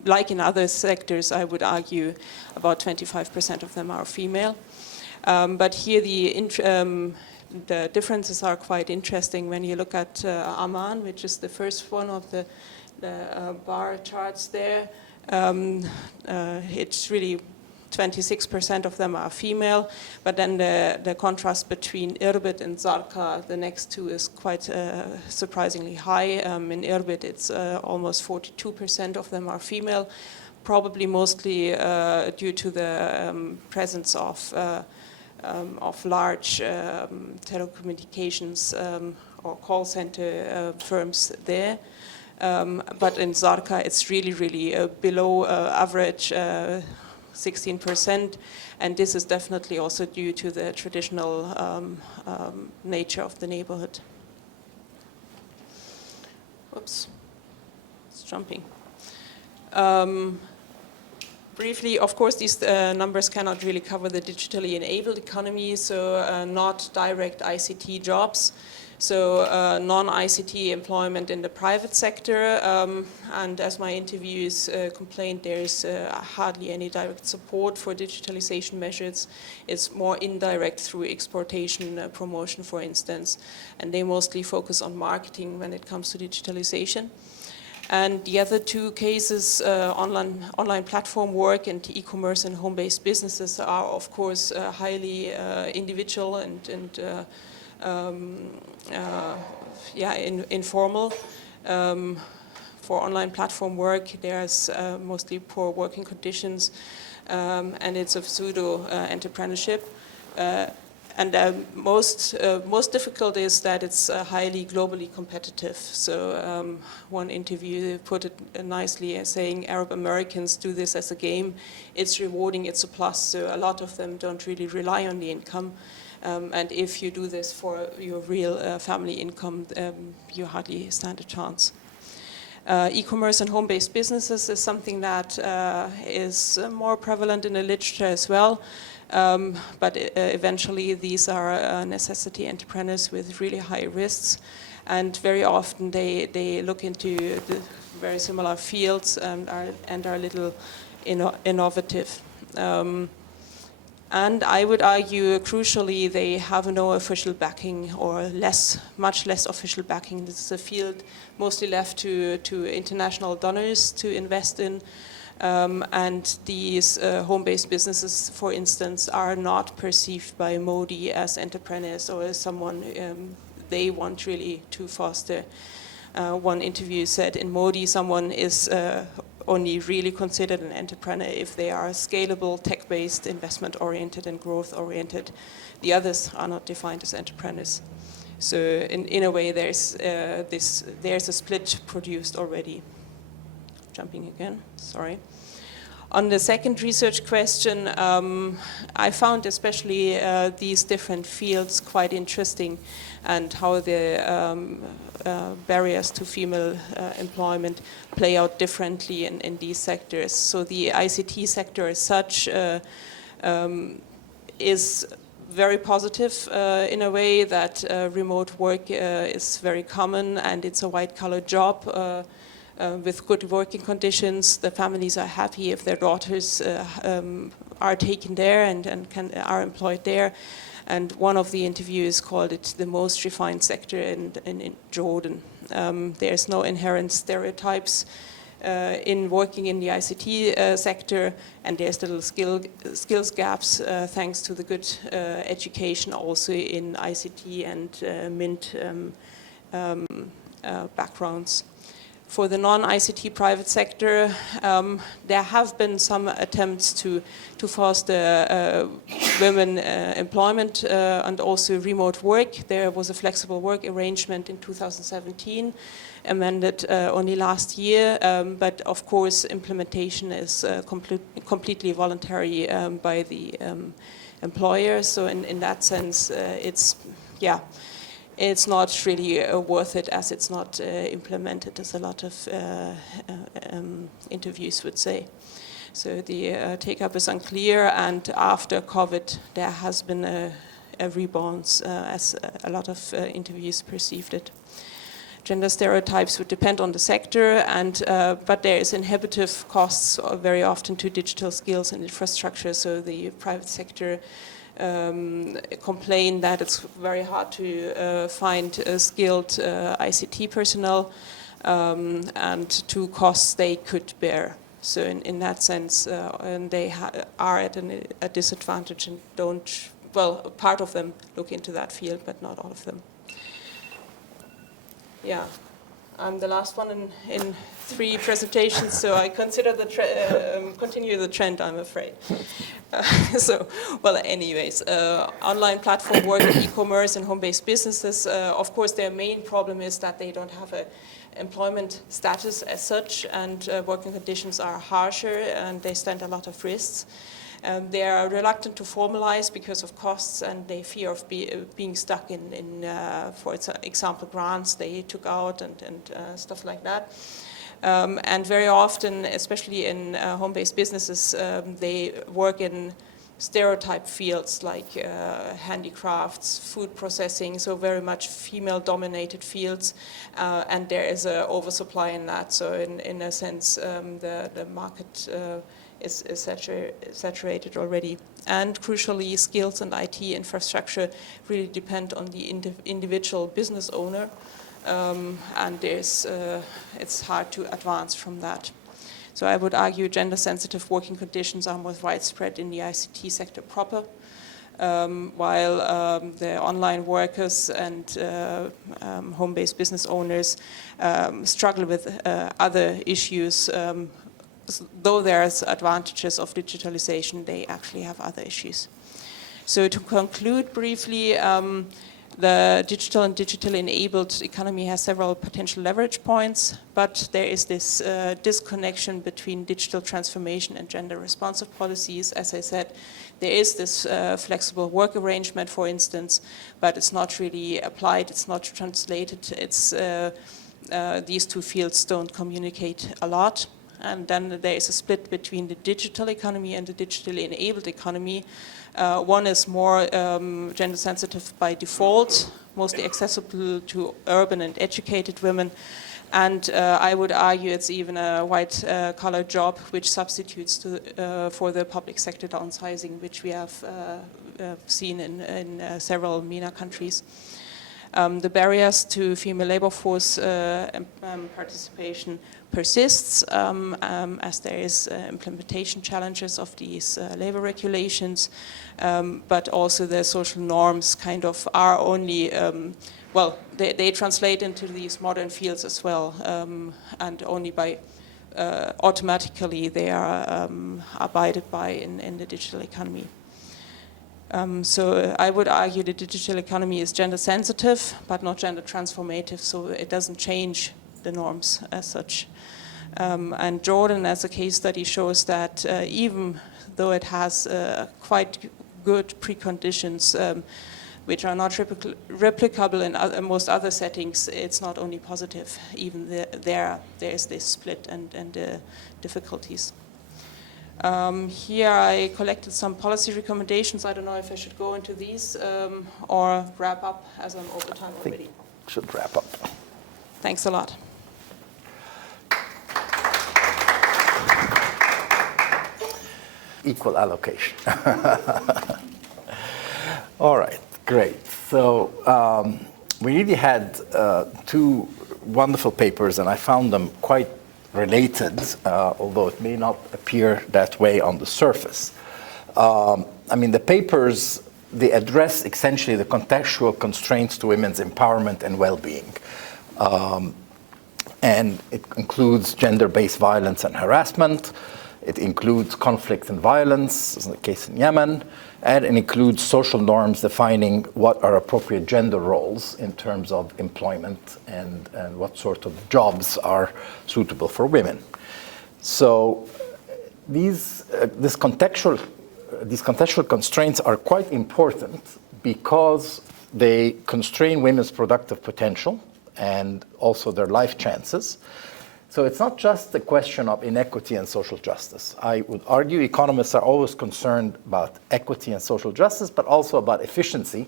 like in other sectors, I would argue about 25% of them are female. But here the differences are quite interesting when you look at Amman, which is the first one of the bar charts there. It's really 26% of them are female, but then the contrast between Erbil and Zarqa, the next two, is quite surprisingly high. In Erbil, it's almost 42% of them are female, probably mostly due to the presence of large telecommunications or call center firms there. But in Zarqa, it's really below average, 16%, and this is definitely also due to the traditional nature of the neighborhood. Oops, it's jumping. Briefly, of course, these numbers cannot really cover the digitally enabled economy, so not direct ICT jobs. So non-ICT employment in the private sector, and as my interviewees complained, there is hardly any direct support for digitalization measures. It's more indirect through exportation, promotion, for instance, and they mostly focus on marketing when it comes to digitalization. And the other two cases, online platform work and e-commerce and home-based businesses, are of course highly individual and informal. For online platform work, there's mostly poor working conditions, and it's a pseudo entrepreneurship. And most difficult is that it's highly globally competitive. So one interview put it nicely as saying Arab Americans do this as a game. It's rewarding, it's a plus. So a lot of them don't really rely on the income. And if you do this for your real family income, you hardly stand a chance. E-commerce and home-based businesses is something that is more prevalent in the literature as well. But eventually these are necessity entrepreneurs with really high risks, and very often they look into the very similar fields and are a little innovative. And I would argue, crucially, they have no official backing, or much less official backing. This is a field mostly left to international donors to invest in. And these home-based businesses, for instance, are not perceived by Modi as entrepreneurs or as someone they want really to foster. One interview said in Modi, someone is only really considered an entrepreneur if they are scalable, tech-based, investment-oriented and growth-oriented. The others are not defined as entrepreneurs. So in a way, there's a split produced already. Jumping again, sorry. On the second research question, I found especially these different fields quite interesting, and how the barriers to female employment play out differently in these sectors. So the ICT sector as such is very positive in a way that remote work is very common, and it's a white-collar job with good working conditions. The families are happy if their daughters are taken there and are employed there. And one of the interviews called it the most refined sector in Jordan. There's no inherent stereotypes in working in the ICT sector, and there's little skills gaps thanks to the good education also in ICT and MINT backgrounds. For the non-ICT private sector, there have been some attempts to foster women employment and also remote work. There was a flexible work arrangement in 2017, amended only last year, but of course implementation is completely voluntary by the employer. So in that sense, it's not really worth it, as it's not implemented, as a lot of interviews would say. So the take-up is unclear, and after COVID there has been a rebound, as a lot of interviews perceived it. Gender stereotypes would depend on the sector, but there is inhibitive costs very often to digital skills and infrastructure. So the private sector complain that it's very hard to find skilled ICT personnel, and to costs they could bear. So in that sense, and they are at a disadvantage and don't, well, part of them look into that field, but not all of them. Yeah. I'm the last one in 3 presentations, so I consider continue the trend, I'm afraid. Anyways, online platform work, e-commerce and home-based businesses, of course their main problem is that they don't have an employment status as such, and working conditions are harsher, and they stand a lot of risks. They are reluctant to formalize because of costs, and they fear of being stuck in for example, grants they took out and stuff like that. And very often, especially in home-based businesses, they work in stereotype fields like handicrafts, food processing, so very much female-dominated fields, and there is an oversupply in that. So in a sense, the market is saturated already. And crucially, skills and IT infrastructure really depend on the individual business owner, and it's hard to advance from that. So I would argue gender-sensitive working conditions are more widespread in the ICT sector proper, while the online workers and home-based business owners struggle with other issues. Though there's advantages of digitalization, they actually have other issues. So to conclude briefly, The digital and digitally enabled economy has several potential leverage points, but there is this disconnection between digital transformation and gender responsive policies. As I said, there is this flexible work arrangement, for instance, but it's not really applied, it's not translated, these two fields don't communicate a lot. And then there is a split between the digital economy and the digitally enabled economy. One is more gender sensitive by default, mostly accessible to urban and educated women. And I would argue it's even a white collar job which substitutes for the public sector downsizing, which we have seen in several MENA countries. The barriers to female labor force participation persists as there is implementation challenges of these labor regulations, but also the social norms kind of are only, well, they translate into these modern fields as well, and only by automatically they are abided by in the digital economy. So I would argue the digital economy is gender sensitive, but not gender transformative, so it doesn't change the norms as such. And Jordan, as a case study, shows that even though it has quite good preconditions, which are not replicable in most other settings, it's not only positive. Even there is this split and difficulties. Here I collected some policy recommendations. I don't know if I should go into these or wrap up, as I'm over time already. Should wrap up. Thanks a lot. Equal allocation. All right, great. So we really had two wonderful papers, and I found them quite related, although it may not appear that way on the surface. I mean, the papers, they address essentially the contextual constraints to women's empowerment and well-being. And it includes gender-based violence and harassment. It includes conflict and violence, as in the case in Yemen, and it includes social norms defining what are appropriate gender roles in terms of employment and what sort of jobs are suitable for women. So these contextual constraints are quite important because they constrain women's productive potential and also their life chances. So it's not just a question of inequity and social justice. I would argue economists are always concerned about equity and social justice, but also about efficiency.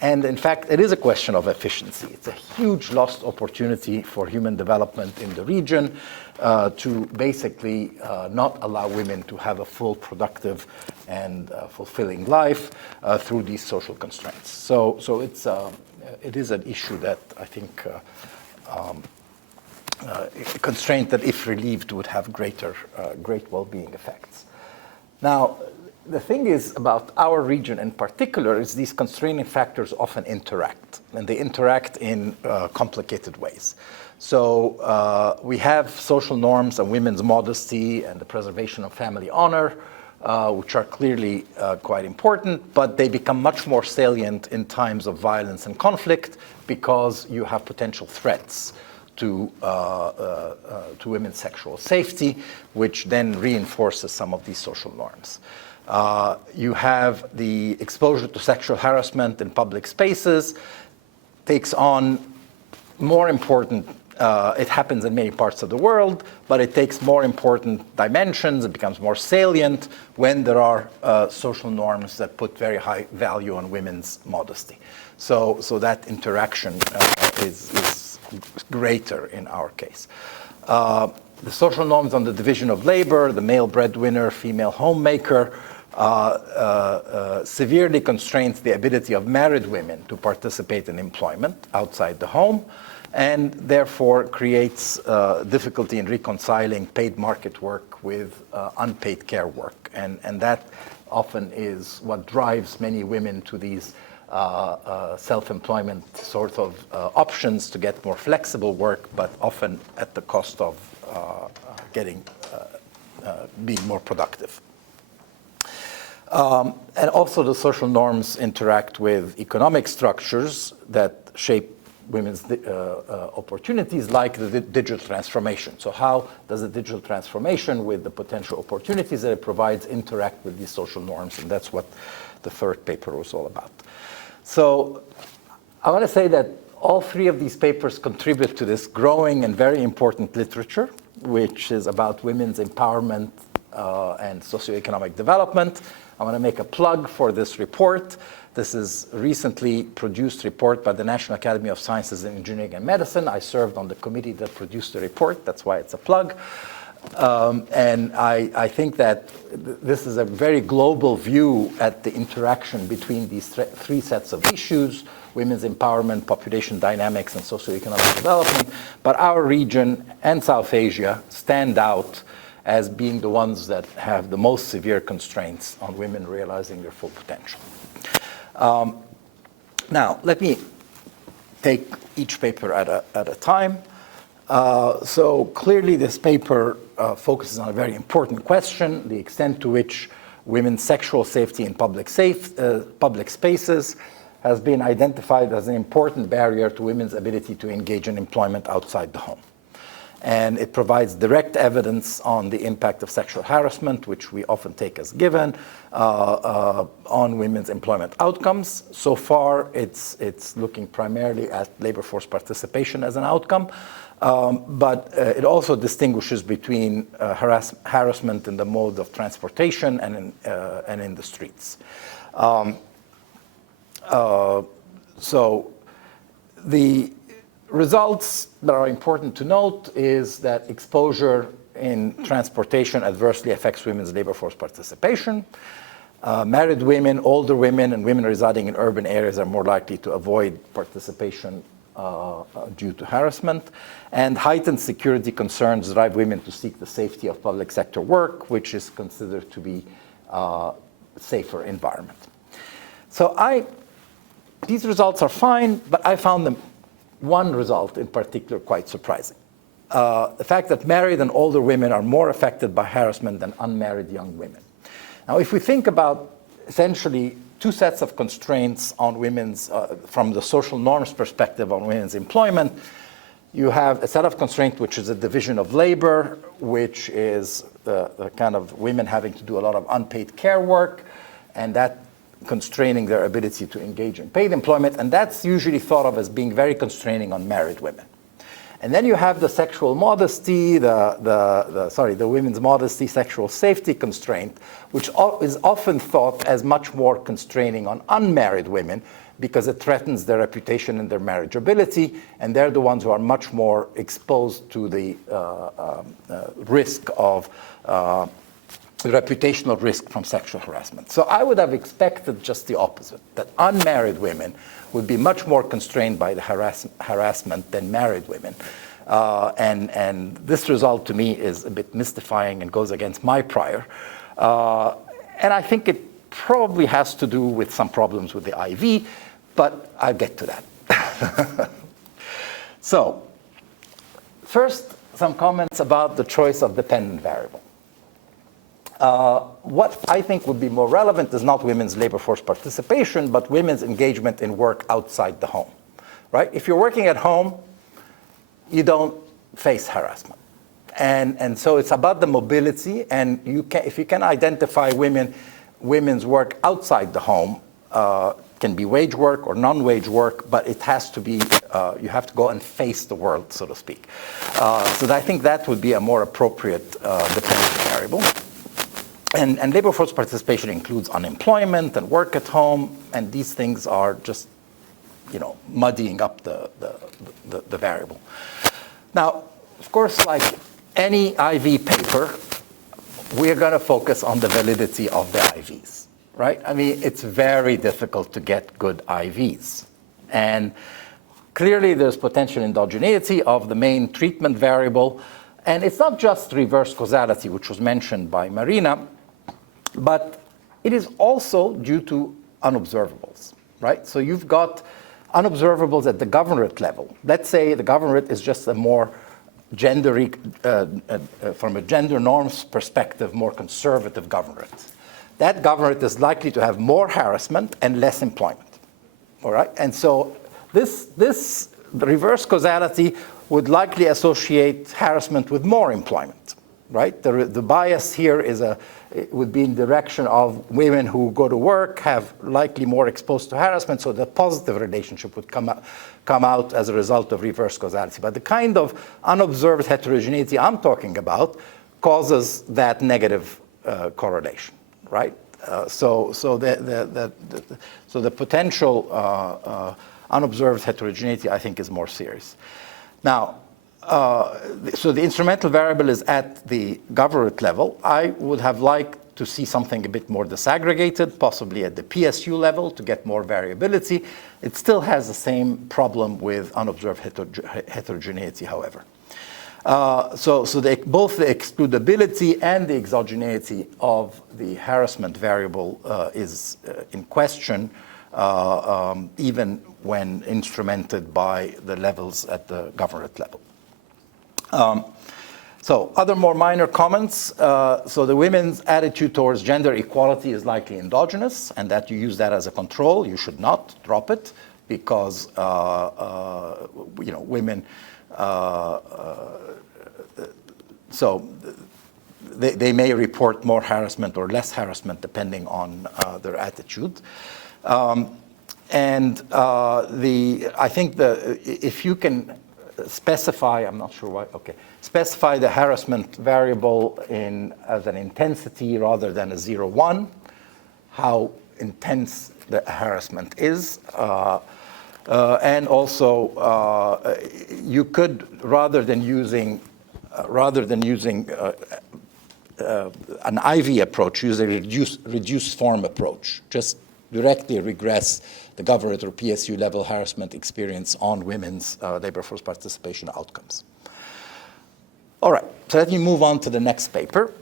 And in fact, it is a question of efficiency. It's a huge lost opportunity for human development in the region to basically not allow women to have a full, productive, and fulfilling life through these social constraints. So it is an issue that I think a constraint that, if relieved, would have great well-being effects. Now, the thing is about our region in particular is these constraining factors often interact, and they interact in complicated ways. So we have social norms and women's modesty and the preservation of family honor, which are clearly quite important, but they become much more salient in times of violence and conflict because you have potential threats to women's sexual safety, which then reinforces some of these social norms. You have the exposure to sexual harassment in public spaces, takes on more important, it happens in many parts of the world, but it takes more important dimensions, it becomes more salient when there are social norms that put very high value on women's modesty. So that interaction is greater in our case. The social norms on the division of labor, the male breadwinner, female homemaker, severely constrains the ability of married women to participate in employment outside the home, and therefore creates difficulty in reconciling paid market work with unpaid care work. And that often is what drives many women to these self-employment sort of options to get more flexible work, but often at the cost of being more productive. And also the social norms interact with economic structures that shape women's opportunities, like the digital transformation. So how does the digital transformation with the potential opportunities that it provides interact with these social norms? And that's what the third paper was all about. So I want to say that all three of these papers contribute to this growing and very important literature, which is about women's empowerment and socioeconomic development. I want to make a plug for this report. This is a recently produced report by the National Academy of Sciences in Engineering and Medicine. I served on the committee that produced the report. That's why it's a plug. And I think that this is a very global view at the interaction between these three sets of issues: women's empowerment, population dynamics, and socioeconomic development. But our region and South Asia stand out as being the ones that have the most severe constraints on women realizing their full potential. Now, let me take each paper at a time. So clearly this paper focuses on a very important question: the extent to which women's sexual safety in public spaces has been identified as an important barrier to women's ability to engage in employment outside the home. And it provides direct evidence on the impact of sexual harassment, which we often take as given, on women's employment outcomes. So far, it's looking primarily at labor force participation as an outcome, but it also distinguishes between harassment in the mode of transportation and in the streets. So the results that are important to note is that exposure in transportation adversely affects women's labor force participation. Married women, older women, and women residing in urban areas are more likely to avoid participation due to harassment. And heightened security concerns drive women to seek the safety of public sector work, which is considered to be a safer environment. So these results are fine, but I found them one result in particular quite surprising. The fact that married and older women are more affected by harassment than unmarried young women. Now, if we think about essentially two sets of constraints on women's, from the social norms perspective on women's employment, you have a set of constraints which is a division of labor, which is the kind of women having to do a lot of unpaid care work, and that constraining their ability to engage in paid employment, and that's usually thought of as being very constraining on married women. And then you have the sexual modesty, the women's modesty, sexual safety constraint, which is often thought as much more constraining on unmarried women because it threatens their reputation and their marriageability, and they're the ones who are much more exposed to the risk of the reputational risk from sexual harassment. So I would have expected just the opposite, that unmarried women would be much more constrained by the harassment than married women. And this result to me is a bit mystifying and goes against my prior. And I think it probably has to do with some problems with the IV, but I'll get to that. So first, some comments about the choice of dependent variable. What I think would be more relevant is not women's labor force participation, but women's engagement in work outside the home, right? If you're working at home, you don't face harassment. And so it's about the mobility, and if you can identify women's work outside the home, can be wage work or non-wage work, but it has to be, you have to go and face the world, so to speak. So I think that would be a more appropriate dependent variable. And labor force participation includes unemployment and work at home, and these things are just, muddying up the variable. Now, of course, like any IV paper, we're going to focus on the validity of the IVs, right? I mean, it's very difficult to get good IVs. And clearly, there's potential endogeneity of the main treatment variable. And it's not just reverse causality, which was mentioned by Marina, but it is also due to unobservables, right? So you've got unobservables at the governorate level. Let's say the governorate is just a more from a gender norms perspective, more conservative governorate. that government is likely to have more harassment and less employment. All right? And so this reverse causality would likely associate harassment with more employment, right? The bias here it would be in direction of women who go to work have likely more exposed to harassment, so the positive relationship would come out as a result of reverse causality. But the kind of unobserved heterogeneity I'm talking about causes that negative correlation, right? So the potential unobserved heterogeneity, I think, is more serious. Now, so the instrumental variable is at the government level. I would have liked to see something a bit more disaggregated, possibly at the PSU level to get more variability. It still has the same problem with unobserved heterogeneity, however. Both the excludability and the exogeneity of the harassment variable is in question, even when instrumented by the levels at the government level. So other more minor comments. So the women's attitude towards gender equality is likely endogenous, and that you use that as a control. You should not drop it because women. So they may report more harassment or less harassment depending on their attitude. I think if you can specify, I'm not sure why, okay, specify the harassment variable as an intensity rather than a 0-1, how intense the harassment is. And also, you could, rather than using an IV approach, use a reduced form approach. Just directly regress the government or PSU level harassment experience on women's labor force participation outcomes. All right, so let me move on to the next paper,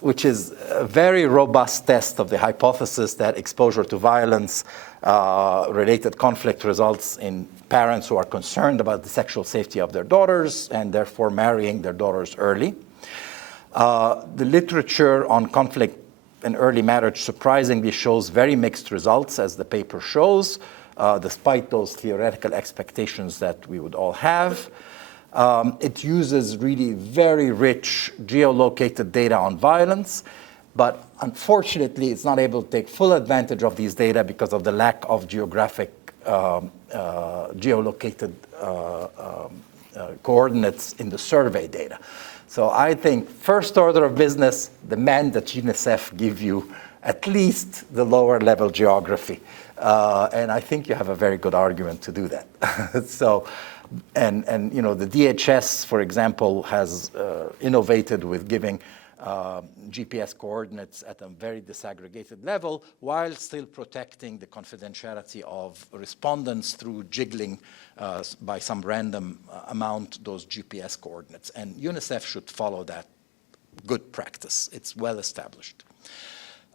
which is a very robust test of the hypothesis that exposure to violence related conflict results in parents who are concerned about the sexual safety of their daughters and therefore marrying their daughters early. The literature on conflict and early marriage surprisingly shows very mixed results, as the paper shows, despite those theoretical expectations that we would all have. It uses really very rich geolocated data on violence, but unfortunately it's not able to take full advantage of these data because of the lack of geographic geolocated coordinates in the survey data. So I think first order of business, demand that UNICEF give you at least the lower level geography. And I think you have a very good argument to do that. And the DHS, for example, has innovated with giving GPS coordinates at a very disaggregated level while still protecting the confidentiality of respondents through jiggling by some random amount those GPS coordinates. And UNICEF should follow that good practice. It's well established.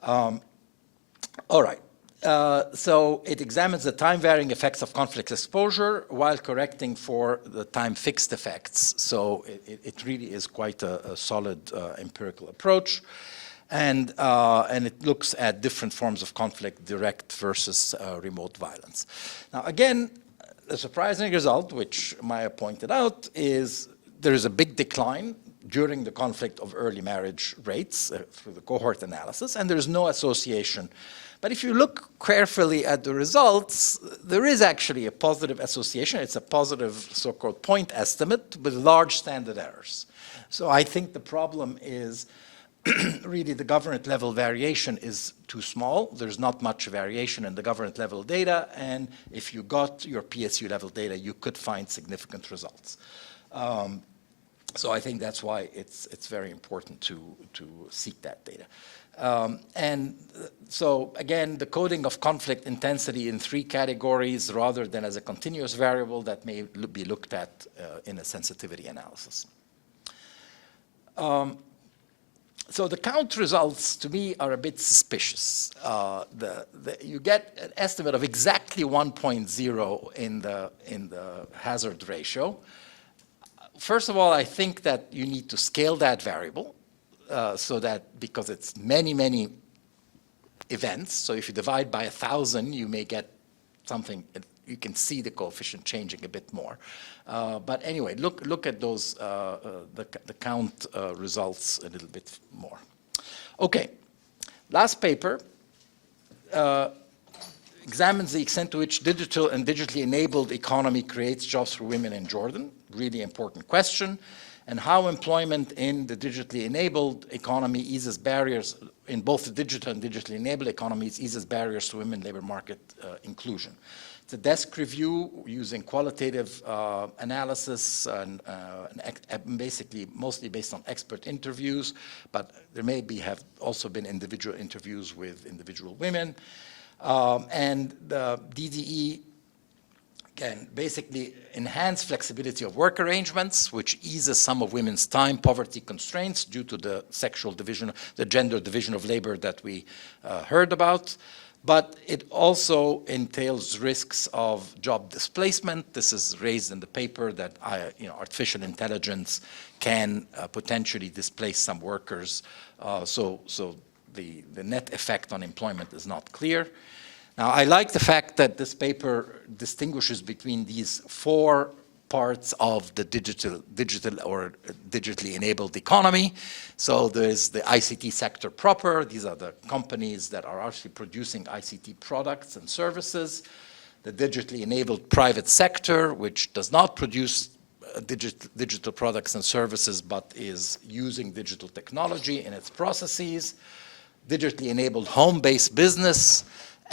All right. So it examines the time-varying effects of conflict exposure while correcting for the time-fixed effects. So it really is quite a solid empirical approach. And it looks at different forms of conflict, direct versus remote violence. Now, again, the surprising result, which Maia pointed out, is there is a big decline during the conflict of early marriage rates through the cohort analysis, and there's no association. But if you look carefully at the results, there is actually a positive association. It's a positive so-called point estimate with large standard errors. So I think the problem is really the government level variation is too small. There's not much variation in the government level data, and if you got your PSU level data, you could find significant results. So I think that's why it's very important to seek that data. So again, the coding of conflict intensity in 3 categories rather than as a continuous variable that may be looked at in a sensitivity analysis. So the count results to me are a bit suspicious. You get an estimate of exactly 1.0 in the hazard ratio. First of all, I think that you need to scale that variable so that because it's many, many events. So if you divide by 1,000, you may get something, you can see the coefficient changing a bit more. But anyway, look at those, the count results a little bit more. Okay, last paper examines the extent to which digital and digitally enabled economy creates jobs for women in Jordan. Really important question. And how employment in the digitally enabled economy eases barriers in both the digital and digitally enabled economies, eases barriers to women labor market inclusion. It's a desk review using qualitative analysis and basically mostly based on expert interviews, but there have also been individual interviews with individual women. And the DDE can basically enhance flexibility of work arrangements, which eases some of women's time poverty constraints due to the sexual division, the gender division of labor that we heard about. But it also entails risks of job displacement. This is raised in the paper that artificial intelligence can potentially displace some workers. So the net effect on employment is not clear. Now, I like the fact that this paper distinguishes between these 4 parts of the digital or digitally enabled economy. So there's the ICT sector proper. These are the companies that are actually producing ICT products and services. The digitally enabled private sector, which does not produce digital products and services, but is using digital technology in its processes. Digitally enabled home-based business,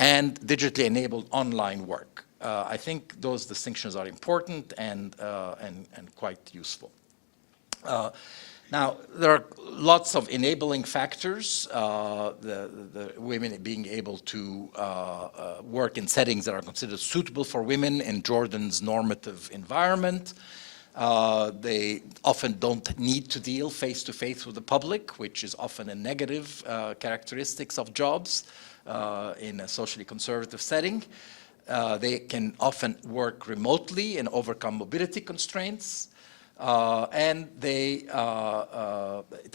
and digitally enabled online work. I think those distinctions are important and quite useful. Now, there are lots of enabling factors. The women being able to work in settings that are considered suitable for women in Jordan's normative environment. They often don't need to deal face-to-face with the public, which is often a negative characteristics of jobs in a socially conservative setting. They can often work remotely and overcome mobility constraints. And it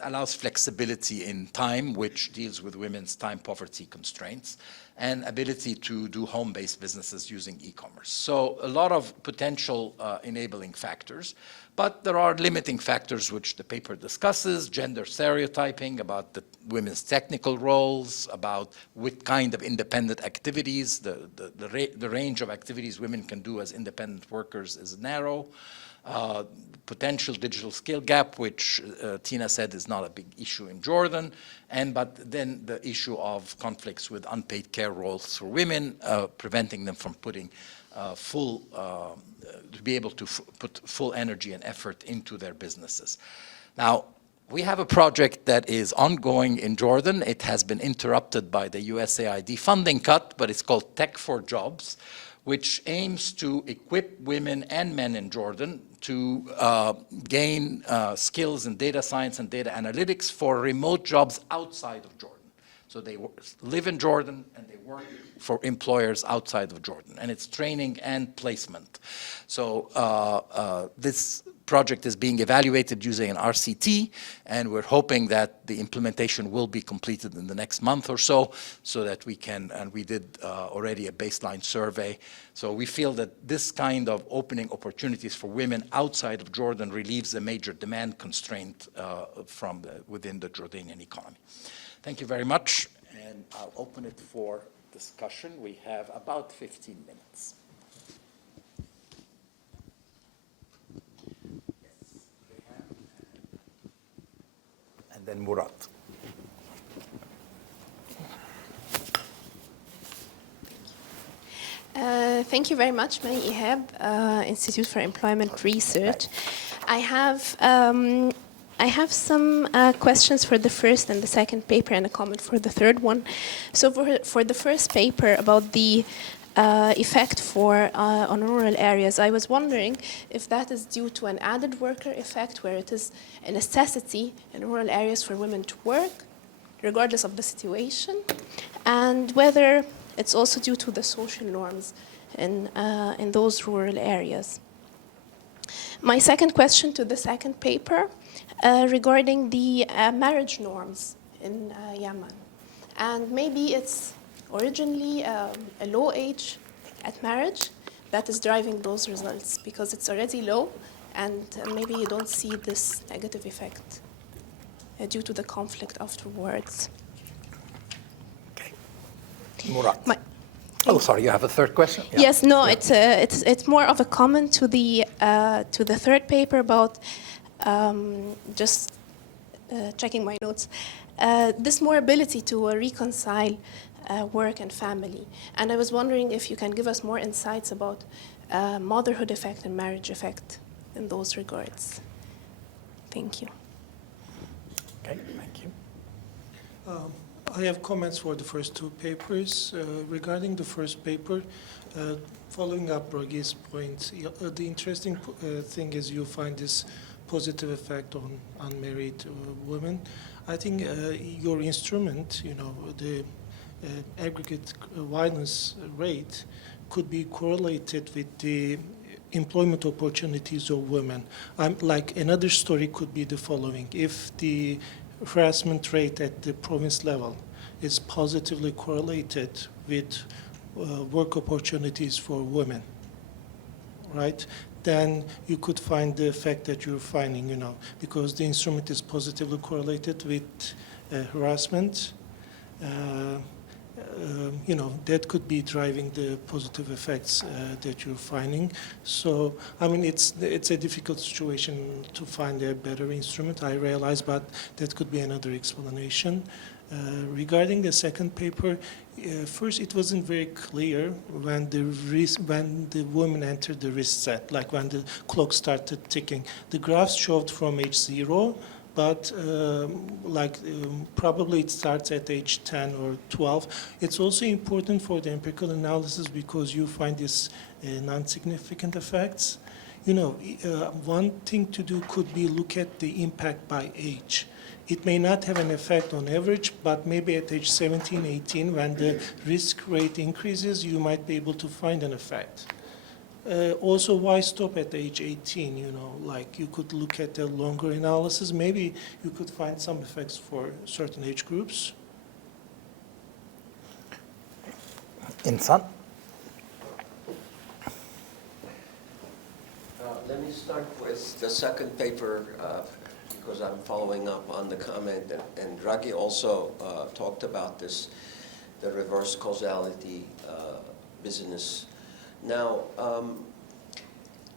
allows flexibility in time, which deals with women's time poverty constraints, and ability to do home-based businesses using e-commerce. So a lot of potential enabling factors, but there are limiting factors which the paper discusses: gender stereotyping, about the women's technical roles, about what kind of independent activities, the range of activities women can do as independent workers is narrow. Potential digital skill gap, which Tina said is not a big issue in Jordan, but then the issue of conflicts with unpaid care roles for women, preventing them from putting to be able to put full energy and effort into their businesses. Now, we have a project that is ongoing in Jordan. It has been interrupted by the USAID funding cut, but it's called Tech for Jobs, which aims to equip women and men in Jordan to gain skills in data science and data analytics for remote jobs outside of Jordan. So they live in Jordan and they work for employers outside of Jordan, and it's training and placement. So this project is being evaluated using an RCT, and we're hoping that the implementation will be completed in the next month or so that we can, and we did already a baseline survey. So we feel that this kind of opening opportunities for women outside of Jordan relieves a major demand constraint within the Jordanian economy. Thank you very much, and I'll open it for discussion. We have about 15 minutes. And then Murat. Thank you very much, Maia, Institute for Employment Research. I have some questions for the first and the second paper and a comment for the third one. So for the first paper about the effect on rural areas, I was wondering if that is due to an added worker effect, where it is a necessity in rural areas for women to work, regardless of the situation, and whether it's also due to the social norms in those rural areas. My second question to the second paper regarding the marriage norms in Yemen. And maybe it's originally a low age at marriage that is driving those results because it's already low, and maybe you don't see this negative effect due to the conflict afterwards. Okay. Murad. My- Sorry, you have a third question? Yeah. Yes, no, Yeah. it's more of a comment to the third paper about just checking my notes. This more ability to reconcile work and family, and I was wondering if you can give us more insights about motherhood effect and marriage effect in those regards. Thank you. Okay, thank you. I have comments for the first two papers. Regarding the first paper, following up Ragui's point, the interesting thing is you find this positive effect on unmarried women. I think your instrument, the aggregate violence rate could be correlated with the employment opportunities of women. Like another story could be the following. If the harassment rate at the province level is positively correlated with work opportunities for women, right? Then you could find the effect that you're finding, because the instrument is positively correlated with harassment. That could be driving the positive effects that you're finding. So, it's a difficult situation to find a better instrument, I realize, but that could be another explanation. Regarding the second paper, first it wasn't very clear when the woman entered the risk set, like when the clock started ticking. The graphs showed from age 0, but probably it starts at age 10 or 12. It's also important for the empirical analysis because you find these non-significant effects. One thing to do could be look at the impact by age. It may not have an effect on average, but maybe at age 17, 18, when the risk rate increases, you might be able to find an effect. Also, why stop at age 18? You could look at a longer analysis. Maybe you could find some effects for certain age groups. Insan? Let me start with the second paper because I'm following up on the comment, and Ragui also talked about this, the reverse causality business. Now,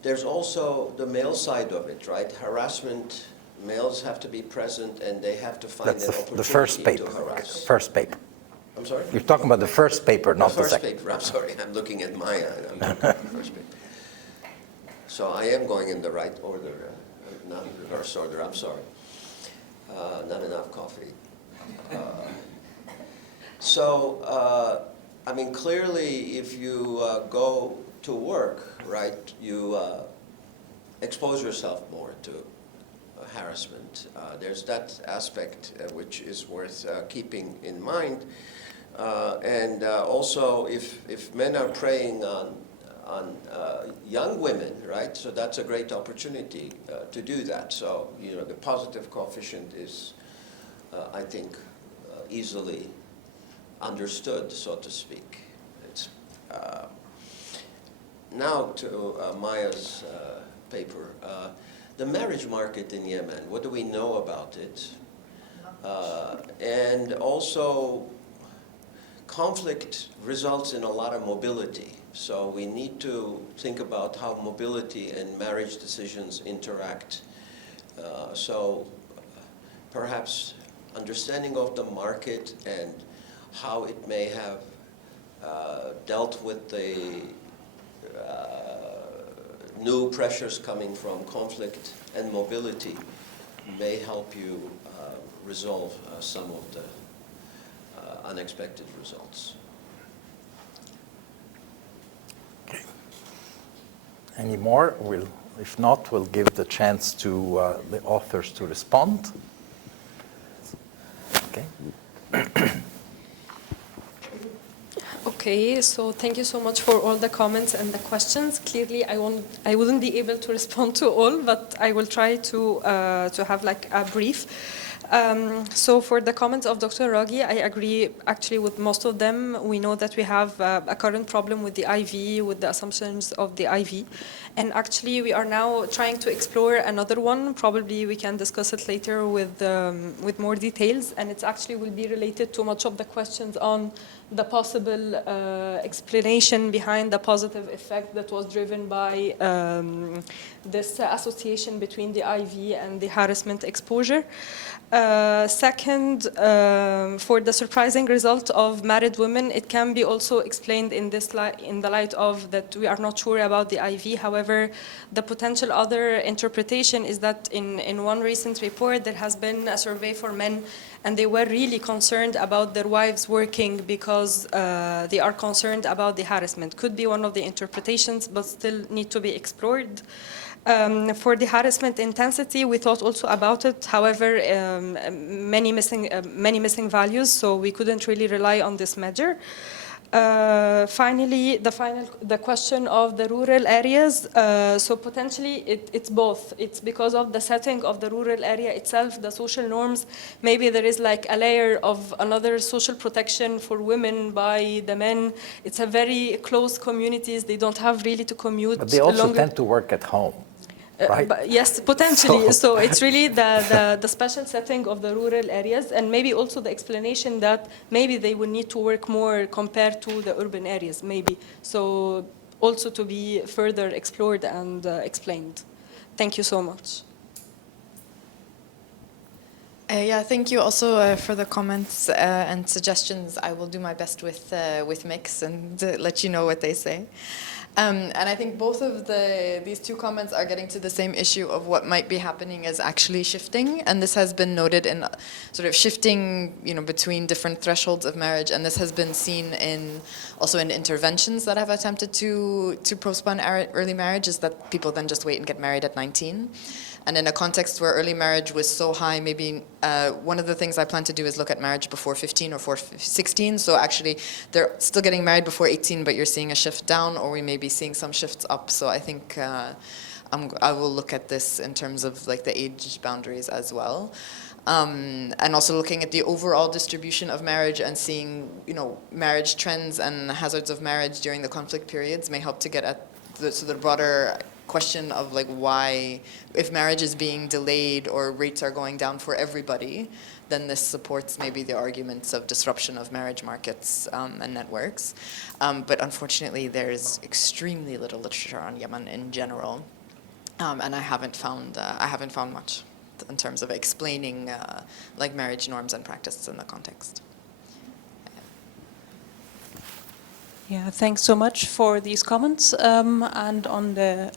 there's also the male side of it, right? Harassment, males have to be present and they have to find That's an opportunity the first paper. to harass. First paper. I'm sorry? You're talking about the first paper, not the first second. paper, I'm sorry, I'm looking at Maia and I'm looking at the first paper. So I am going in the right order, not in reverse order, I'm sorry. Not enough coffee. Clearly if you go to work, right, you expose yourself more to harassment. There's that aspect which is worth keeping in mind. And also if men are preying on young women, right? So that's a great opportunity to do that. So, the positive coefficient is, I think, easily understood, so to speak. It's, now to Maia's paper. The marriage market in Yemen, what do we know about it? And also, conflict results in a lot of mobility. So we need to think about how mobility and marriage decisions interact. So perhaps understanding of the market and how it may have dealt with the new pressures coming from conflict and mobility may help you resolve some of the unexpected results. Okay. Any more? If not, we'll give the chance to the authors to respond. Okay. Okay, so thank you so much for all the comments and the questions. Clearly, I wouldn't be able to respond to all, but I will try to have like a brief. So for the comments of Dr. Ragui, I agree actually with most of them. We know that we have a current problem with the IV, with the assumptions of the IV. And actually we are now trying to explore another one. Probably we can discuss it later with more details. And it actually will be related to much of the questions on the possible explanation behind the positive effect that was driven by this association between the IV and the harassment exposure. Second, for the surprising result of married women, it can be also explained in the light of that we are not sure about the IV. However, the potential other interpretation is that in one recent report there has been a survey for men, and they were really concerned about their wives working because they are concerned about the harassment. Could be one of the interpretations, but still need to be explored. For the harassment intensity, we thought also about it. However, many missing values, so we couldn't really rely on this measure. Finally, the question of the rural areas. So potentially, it's both. It's because of the setting of the rural area itself, the social norms. Maybe there is like a layer of another social protection for women by the men. It's a very close communities. They don't have really to commute. But they also tend to work at home. Right? Yes, potentially. So it's really the special setting of the rural areas, and maybe also the explanation that maybe they will need to work more compared to the urban areas, maybe. So also to be further explored and explained. Thank you so much. Yeah, thank you also for the comments and suggestions. I will do my best with Mix and let you know what they say. And I think both of these two comments are getting to the same issue of what might be happening is actually shifting, and this has been noted in sort of shifting, between different thresholds of marriage, and this has been seen also in interventions that have attempted to postpone early marriage, is that people then just wait and get married at 19. And in a context where early marriage was so high, maybe one of the things I plan to do is look at marriage before 15 or before 16. So actually, they're still getting married before 18, but you're seeing a shift down, or we may be seeing some shifts up. So I think I will look at this in terms of like the age boundaries as well. And also looking at the overall distribution of marriage and seeing, marriage trends and hazards of marriage during the conflict periods may help to get at the broader question of like why, if marriage is being delayed or rates are going down for everybody, then this supports maybe the arguments of disruption of marriage markets and networks. But unfortunately, there's extremely little literature on Yemen in general, and I haven't found much in terms of explaining like marriage norms and practices in the context. Yeah, thanks so much for these comments. And on the,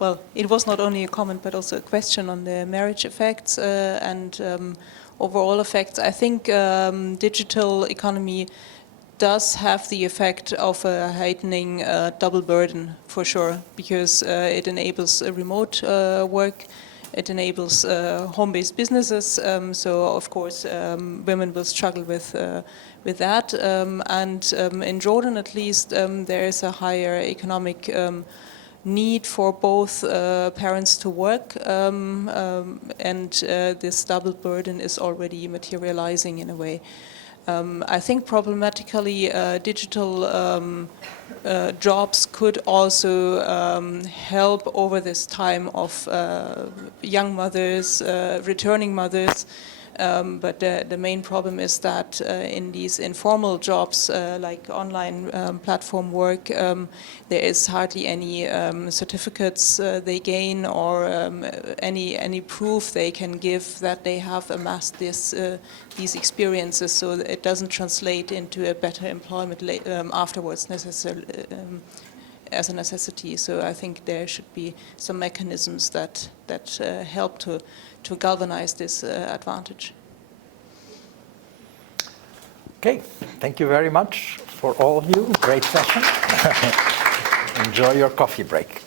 well, it was not only a comment, but also a question on the marriage effects and overall effects. I think digital economy does have the effect of heightening double burden, for sure, because it enables remote work. It enables home-based businesses, so of course women will struggle with that. And in Jordan, at least, there is a higher economic need for both parents to work, and this double burden is already materializing in a way. I think problematically, digital jobs could also help over this time of young mothers, returning mothers. But the main problem is that in these informal jobs, like online platform work, there is hardly any certificates they gain or any proof they can give that they have amassed these experiences. So it doesn't translate into a better employment afterwards necessarily. As a necessity, so I think there should be some mechanisms that help to galvanize this advantage. Okay, thank you very much for all of you. Great session. Enjoy your coffee break.